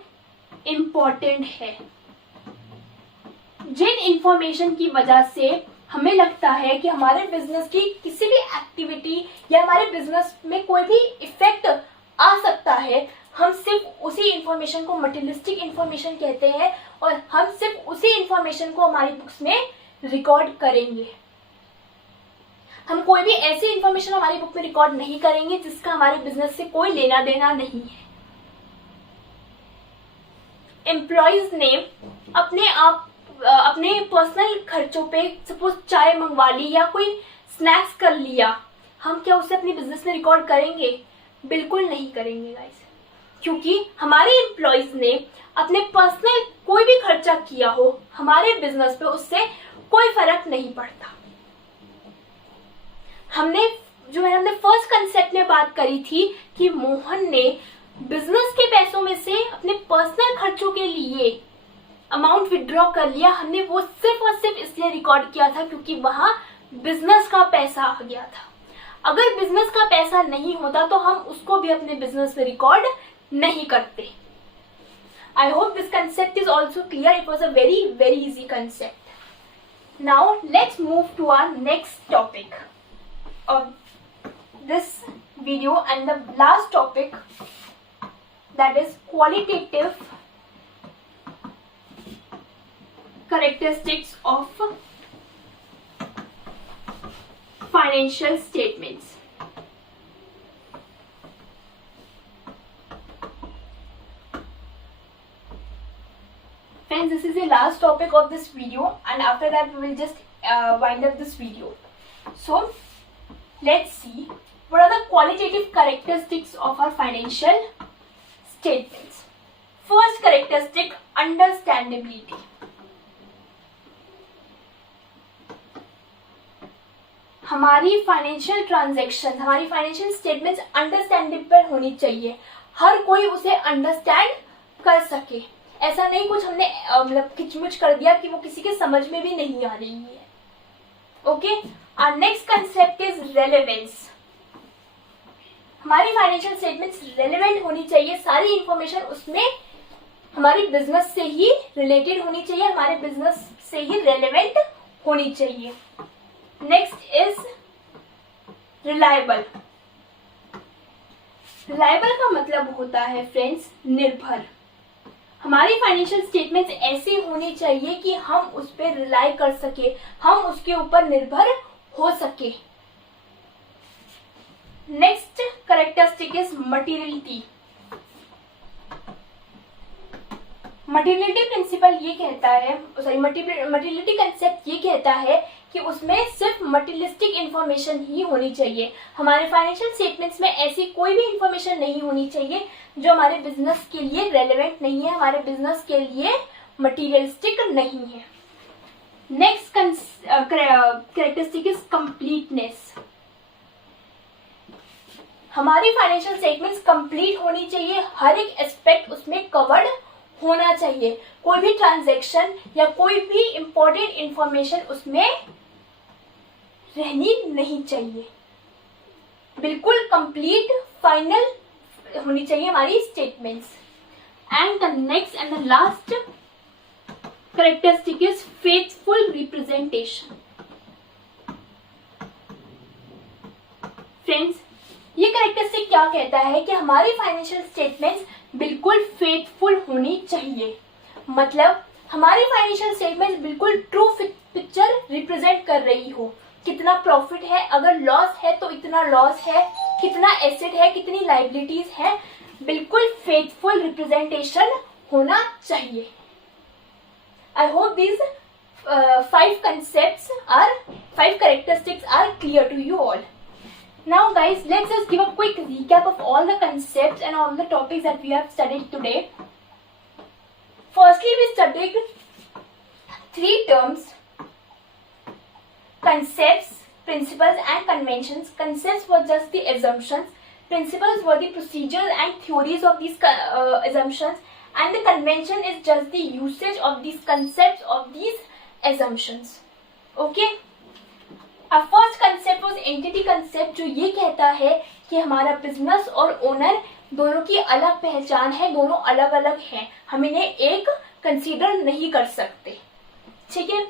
इम्पोर्टेंट है. जिन इंफॉर्मेशन की वजह से हमें लगता है कि हमारे बिजनेस की किसी भी एक्टिविटी या हमारे बिजनेस में कोई भी इफेक्ट आ सकता है, हम सिर्फ उसी इंफॉर्मेशन को मटीरियलिस्टिक इंफॉर्मेशन कहते हैं और हम सिर्फ उसी इंफॉर्मेशन को हमारी बुक्स में रिकॉर्ड करेंगे. हम कोई भी ऐसी इंफॉर्मेशन हमारी बुक में रिकॉर्ड नहीं करेंगे जिसका हमारे बिजनेस से कोई लेना देना नहीं है. एम्प्लॉइज ने अपने पर्सनल खर्चों पे सपोज चाय मंगवा ली या कोई स्नैक्स कर लिया, हम क्या उसे अपने बिजनेस में रिकॉर्ड करेंगे? बिल्कुल नहीं करेंगे गाइस, क्योंकि हमारे एम्प्लॉइज ने अपने पर्सनल कोई भी खर्चा किया हो, हमारे बिजनेस पे उससे कोई फर्क नहीं पड़ता. हमने जो हमने फर्स्ट कंसेप्ट में बात करी थी कि मोहन ने बिजनेस के पैसों में से अपने पर्सनल खर्चों के लिए अमाउंट विड्रॉ कर लिया, हमने वो सिर्फ और सिर्फ इसलिए रिकॉर्ड किया था क्योंकि वहां बिजनेस का पैसा आ गया था। अगर बिजनेस का पैसा नहीं होता तो हम उसको भी अपने बिजनेस में रिकॉर्ड नहीं करते। आई hope this concept is also clear. It was a very very easy concept. Now let's move to our next topic of this video and the last topic, that is qualitative characteristics of financial statements. Friends, this is the last topic of this video and after that we will just wind up this video. So let's see what are the qualitative characteristics of our financial statements. First characteristic, understandability. हमारी financial transaction, हमारी financial statements understandable होनी चाहिए, हर कोई उसे understand कर सके। ऐसा नहीं कुछ हमने मतलब खिचमुच कर दिया कि वो किसी के समझ में भी नहीं आ रही है। Okay, our next concept is relevance. हमारी फाइनेंशियल स्टेटमेंट्स रेलेवेंट होनी चाहिए, सारी इंफॉर्मेशन उसमें हमारी बिजनेस से ही रिलेटेड होनी चाहिए, हमारे बिजनेस से ही रेलेवेंट होनी चाहिए। Next is reliable. रिलायबल का मतलब होता है फ्रेंड्स निर्भर। हमारी फाइनेंशियल स्टेटमेंट्स ऐसे होने चाहिए कि हम उस पर रिलाई कर सके, हम उसके ऊपर निर्भर हो सके। Next characteristic is materiality. Materiality principle ये कहता है, सॉरी मटेरियलिटी कंसेप्ट ये कहता है कि उसमें सिर्फ मटेरियलिस्टिक इंफॉर्मेशन ही होनी चाहिए। हमारे फाइनेंशियल स्टेटमेंट्स में ऐसी कोई भी इंफॉर्मेशन नहीं होनी चाहिए जो हमारे बिजनेस के लिए रेलेवेंट नहीं है, हमारे बिजनेस के लिए मटेरियलिस्टिक नहीं है। Next characteristic is completeness. हमारी फाइनेंशियल स्टेटमेंट्स कंप्लीट होनी चाहिए, हर एक एस्पेक्ट उसमें कवर्ड होना चाहिए, कोई भी ट्रांजैक्शन या कोई भी इंपॉर्टेंट इंफॉर्मेशन उसमें रहनी नहीं चाहिए, बिल्कुल कंप्लीट फाइनल होनी चाहिए हमारी statements. And the next and the last characteristic is faithful representation. Friends, ये कैरेक्टरिस्टिक क्या कहता है कि हमारी फाइनेंशियल स्टेटमेंट्स बिल्कुल फेथफुल होनी चाहिए, मतलब हमारी फाइनेंशियल स्टेटमेंट्स बिल्कुल ट्रू पिक्चर रिप्रेजेंट कर रही हो। कितना प्रॉफिट है, अगर लॉस है तो इतना लॉस है, कितना एसेट है, कितनी लाइबिलिटीज है, बिल्कुल फेथफुल रिप्रेजेंटेशन होना चाहिए। I hope these 5 characteristics are clear to you all. Now guys, let's just give a quick recap of all the concepts and all the topics that we have studied today. Firstly, we studied 3 terms: concepts, principles and conventions. Concepts were just the assumptions, principles were the procedures and theories of these assumptions, and the convention is just the usage of these concepts, of these assumptions. Okay? Our first concept was entity concept, जो ये कहता है कि हमारा business और owner दोनों की अलग पहचान है, दोनों अलग अलग हैं, हम इन्हें एक कंसीडर नहीं कर सकते। ठीक है।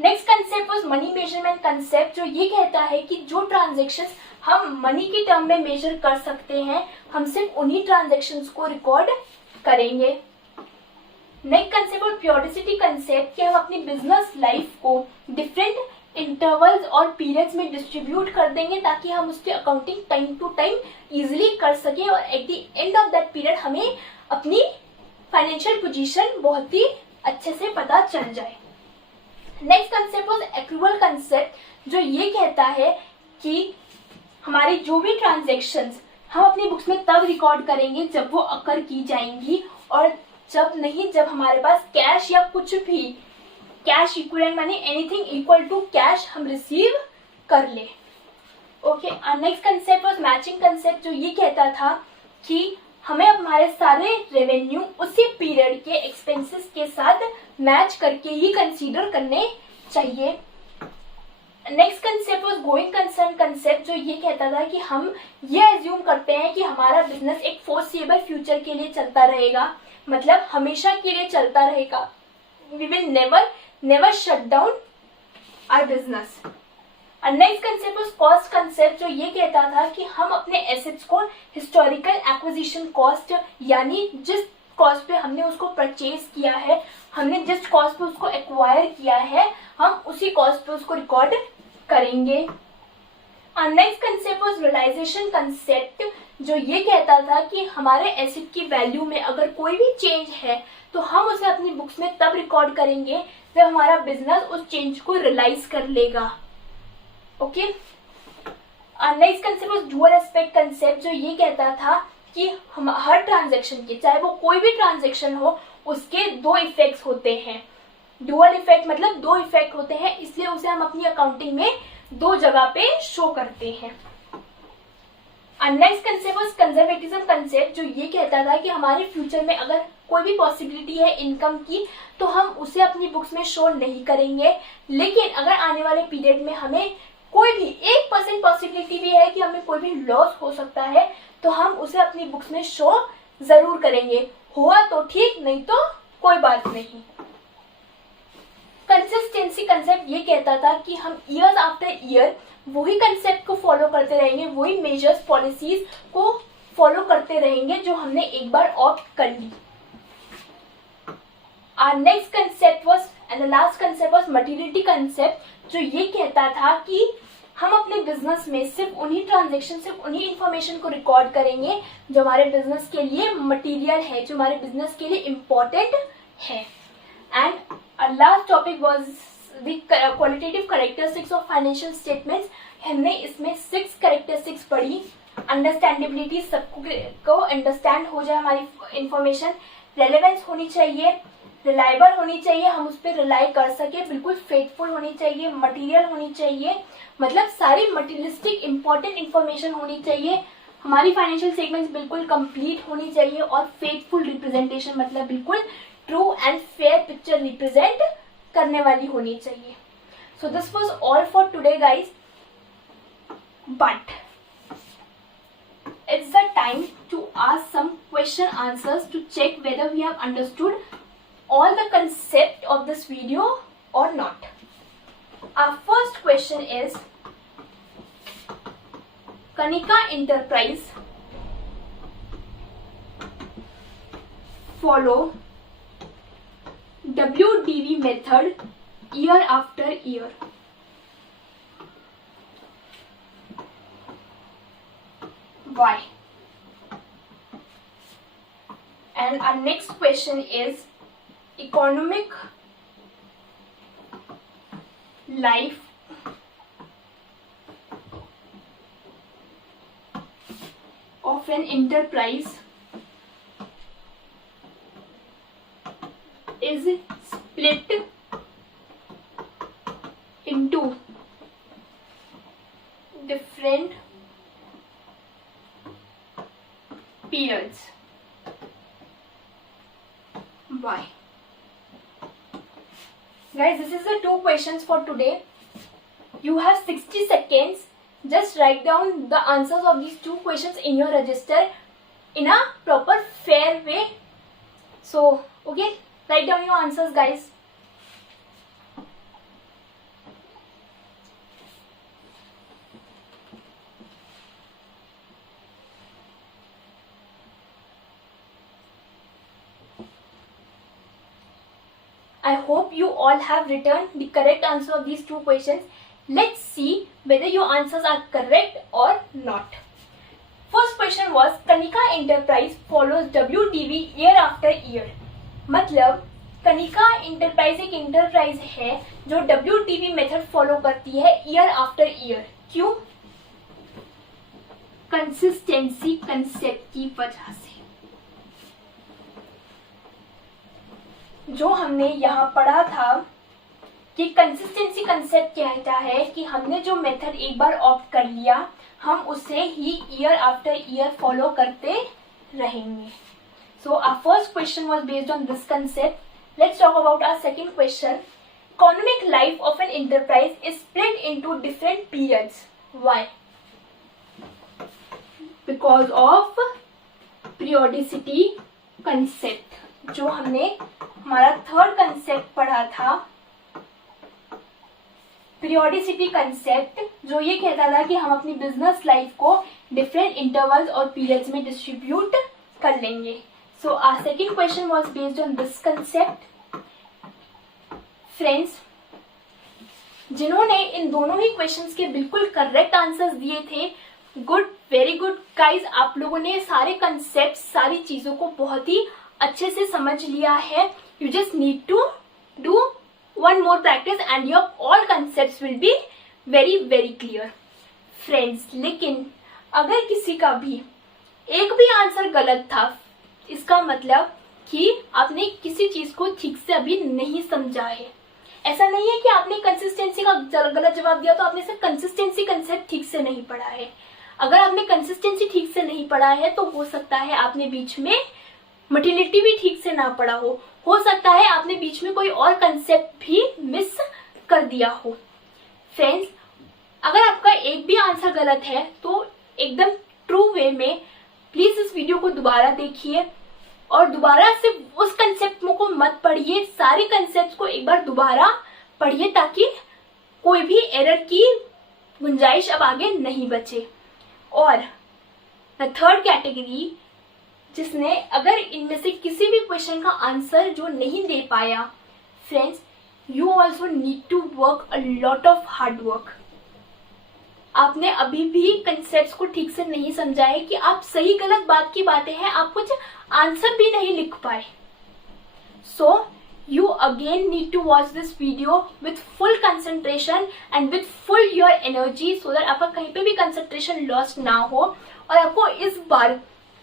Next concept was money measurement concept, जो ये कहता है कि जो ट्रांजेक्शन्स हम मनी के टर्म में मेजर कर सकते हैं, हम सिर्फ उन्हीं ट्रांजेक्शन्स को रिकॉर्ड करेंगे। नेक्स्ट कंसेप्ट और पीरियोडिसिटी कंसेप्ट, कि हम अपनी बिजनेस लाइफ को डिफरेंट इंटरवल्स और पीरियड्स में डिस्ट्रीब्यूट कर देंगे ताकि हम उसकी accounting time to time easily कर सकें और at the end of that period हमें अपनी फाइनेंशियल पोजीशन बहुत ही अच्छे से पता चल जाए। Next concept was accrual concept, जो ये कहता है कि हमारी जो भी ट्रांजैक्शंस हम अपनी बुक्स में तब रिकॉर्ड करेंगे जब वो अकर की जाएंगी, और जब नहीं, जब हमारे पास कैश या कुछ भी कैश इक्विवेलेंट माने एनीथिंग इक्वल टू कैश हम रिसीव कर ले। Okay, next concept was matching concept, जो ये कहता था कि हमें हमारे सारे रेवेन्यू उसी पीरियड के एक्सपेंसेस के साथ मैच करके ही कंसीडर करने चाहिए। Next concept was going concern concept, जो ये कहता था कि हम ये एज्यूम करते हैं कि हमारा बिजनेस एक फोर्सेबल फ्यूचर के लिए चलता रहेगा, मतलब हमेशा के लिए चलता रहेगा। We will never shut down our business. Next concept was cost concept, जो ये कहता था कि हम अपने एसेट्स को हिस्टोरिकल एक्विजिशन कॉस्ट, यानी जिस कॉस्ट पे हमने उसको परचेज किया है, हमने जिस कॉस्ट पे उसको एक्वायर किया है, हम उसी कॉस्ट पे उसको रिकॉर्ड करेंगे। Next concept was realisation concept, जो ये कहता था कि हमारे एसेट की वैल्यू में अगर कोई भी चेंज है तो हम उसे अपनी बुक्स में तब रिकॉर्ड करेंगे जब हमारा बिजनेस उस चेंज को रियलाइज कर लेगा। Okay, next concept was dual aspect concept, जो ये कहता था कि हम हर ट्रांजैक्शन के, चाहे वो कोई भी ट्रांजैक्शन हो, उसके दो इफेक्ट्स होते हैं। डुअल इफेक्ट मतलब दो इफेक्ट होते हैं, इसलिए उसे हम अपनी अकाउंटिंग में दो जगह पे शो करते हैं। Next concept was conservatism concept, जो ये कहता था कि हमारे फ्यूचर में अगर कोई भी पॉसिबिलिटी है इनकम की तो हम उसे अपनी बुक्स में शो नहीं करेंगे, लेकिन अगर आने वाले पीरियड में हमें कोई भी 1% पॉसिबिलिटी भी है कि हमें कोई भी लॉस हो सकता है तो हम उसे अपनी बुक्स में शो जरूर करेंगे। हुआ तो ठीक, नहीं तो कोई बात नहीं। कंसिस्टेंसी कंसेप्ट ये कहता था कि हम ईयर आफ्टर ईयर वही कंसेप्ट को फॉलो करते रहेंगे, वही मेजर्स पॉलिसीज को फॉलो करते रहेंगे जो हमने एक बार ऑप्ट कर ली। Our next concept was and the last concept was materiality concept, जो ये कहता था कि हम अपने बिजनेस में सिर्फ उन्हीं ट्रांजेक्शन, सिर्फ उन्हीं इंफॉर्मेशन को रिकॉर्ड करेंगे जो हमारे बिजनेस के लिए मटेरियल है, जो हमारे बिजनेस के लिए इम्पोर्टेंट है। And last topic was the qualitative characteristics of financial statements. हमने इसमें 6 कैरेक्टरिस्टिक्स पढ़ी। अंडरस्टैंडेबिलिटी, सबको अंडरस्टैंड हो जाए हमारी इंफॉर्मेशन। रेलेवेंस होनी चाहिए, रिलायबल होनी चाहिए, हम उस पर रिलाई कर सके, बिल्कुल फेथफुल होनी चाहिए, मटेरियल होनी चाहिए, मतलब सारी मटेरियलिस्टिक इंपॉर्टेंट इंफॉर्मेशन होनी चाहिए। हमारी फाइनेंशियल स्टेटमेंट्स बिल्कुल कंप्लीट होनी चाहिए और फेथफुल रिप्रेजेंटेशन, मतलब बिल्कुल true and fair picture represent करने वाली होनी चाहिए। So this was all for today guys, but it's the time to ask some question answers to check whether we have understood all the concept of this video or not. Our first question is, Kanika Enterprise follow WDV method year after year. Why? And our next question is, economic life of an enterprise is split into different periods. Why? Guys, this is the 2 questions for today. You have 60 seconds. Just write down the answers of these 2 questions in your register in a proper fair way. So, okay, write down your answers, guys. I hope you all have written the correct answer of these 2 questions. Let's see whether your answers are correct or not. First question was, Kanika Enterprise follows WDV year after year. मतलब Kanika enterprise एक enterprise है जो WDV method follow करती है year after year. क्यों? Consistency concept की वजह से। जो हमने यहाँ पढ़ा था कि कंसिस्टेंसी कंसेप्ट कहता है कि हमने जो मेथड एक बार ऑप्ट कर लिया हम उसे ही ईयर आफ्टर ईयर फॉलो करते रहेंगे. So our first question was based on this concept. Let's talk about our second question. Economic life of an enterprise is split into different periods. Why? Because of periodicity concept. जो हमने हमारा third concept पढ़ा था, periodicity concept, जो ये कहता था कि हम अपनी बिजनेस लाइफ को डिफरेंट इंटरवल्स और पीरियड्स में डिस्ट्रीब्यूट कर लेंगे. So our second question was based on this concept. Friends, जिन्होंने इन दोनों ही क्वेश्चंस के बिल्कुल करेक्ट आंसर्स दिए थे, गुड, वेरी गुड गाइज. आप लोगों ने सारे कंसेप्ट, सारी चीजों को बहुत ही अच्छे से समझ लिया है. You just need to do one more practice and your all concepts will be very very clear. Friends, लेकिन अगर किसी का भी एक भी आंसर गलत था, इसका मतलब कि आपने किसी चीज को ठीक से अभी नहीं समझा है. ऐसा नहीं है कि आपने कंसिस्टेंसी का गलत जवाब दिया तो आपने सिर्फ कंसिस्टेंसी कंसेप्ट ठीक से नहीं पढ़ा है. अगर आपने कंसिस्टेंसी ठीक से नहीं पढ़ा है तो हो सकता है आपने बीच में मोटिलिटी भी ठीक से ना पढ़ा हो सकता है आपने बीच में कोई और कंसेप्ट भी मिस कर दिया हो. फ्रेंड्स, अगर आपका एक भी आंसर गलत है तो एकदम ट्रू वे में प्लीज इस वीडियो को दोबारा देखिए और दोबारा से उस कंसेप्ट को मत पढ़िए, सारे कंसेप्ट को एक बार दोबारा पढ़िए ताकि कोई भी एरर की गुंजाइश अब आगे नहीं बचे. और द थर्ड कैटेगरी, जिसने अगर इनमें से किसी भी क्वेश्चन का आंसर जो नहीं दे पाया, friends, you also need to work a lot of hard work. आपने अभी भी कंसेप्ट्स को ठीक से नहीं समझा है कि आप सही गलत बात की बातें हैं, आप कुछ आंसर भी नहीं लिख पाए. सो you again need to watch this video with full concentration and with full your energy so that आपका कहीं पे भी concentration lost ना हो और आपको इस बार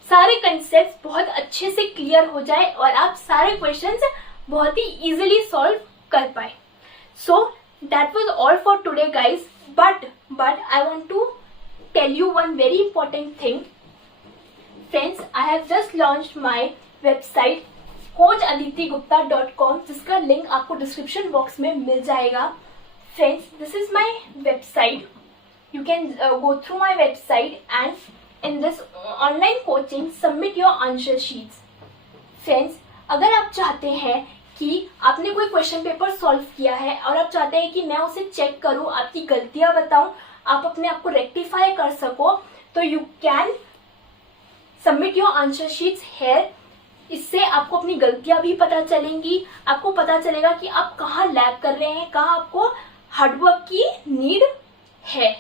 सारे कंसेप्ट्स बहुत अच्छे से क्लियर हो जाए और आप सारे क्वेश्चंस बहुत ही इजीली सॉल्व कर पाए. So that was all for today guys. But I want to tell you one very important thing. Friends, I have just launched my website coachaditigupta.com, जिसका लिंक आपको डिस्क्रिप्शन बॉक्स में मिल जाएगा. Friends, this is my website. You can go through my website and in this online coaching submit your answer sheets. Friends, अगर आप चाहते हैं कि आपने कोई क्वेश्चन पेपर सॉल्व किया है और आप चाहते हैं कि मैं उसे चेक करूं, आपकी गलतियां बताऊं, आप अपने आप को रेक्टिफाई कर सको, तो you can submit your answer sheets here. इससे आपको अपनी गलतियां भी पता चलेंगी, आपको पता चलेगा कि आप कहाँ लैग कर रहे हैं, कहाँ आपको हार्डवर्क की नीड है.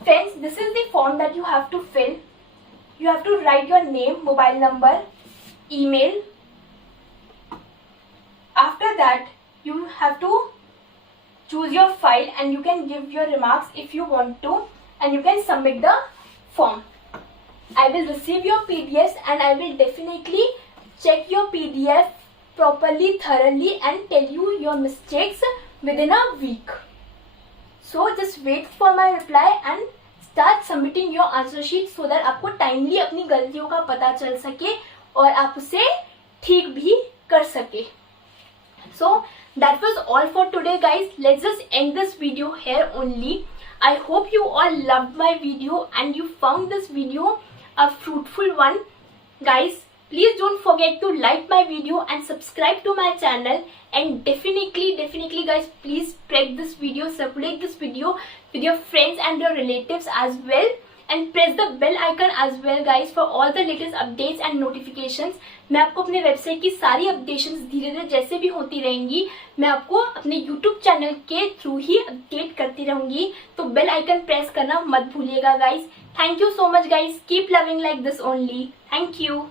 Friends, this is the form that you have to fill. You have to write your name, mobile number, email. After that, you have to choose your file and you can give your remarks if you want to, and you can submit the form. I will receive your PDFs and I will definitely check your PDF properly, thoroughly and tell you your mistakes within a week. So just wait for my reply and start submitting your answer sheet so that आपको timely अपनी गलतियों का पता चल सके और आप उसे ठीक भी कर सके. So that was all for today guys. Let's just end this video here only. I hope you all loved my video and you found this video a fruitful one. Guys, please don't forget to like my video and subscribe to my channel, and definitely guys, please spread this video, circulate this video with your friends and your relatives as well, and press the bell icon as well guys for all the latest updates and notifications. मैं आपको अपने website की सारी updations धीरे धीरे जैसे भी होती रहेंगी मैं आपको अपने यूट्यूब चैनल के थ्रू ही अपडेट करती रहूंगी, तो बेल आइकन प्रेस करना मत भूलिएगा guys. Thank you so much guys. Keep loving like this only. Thank you.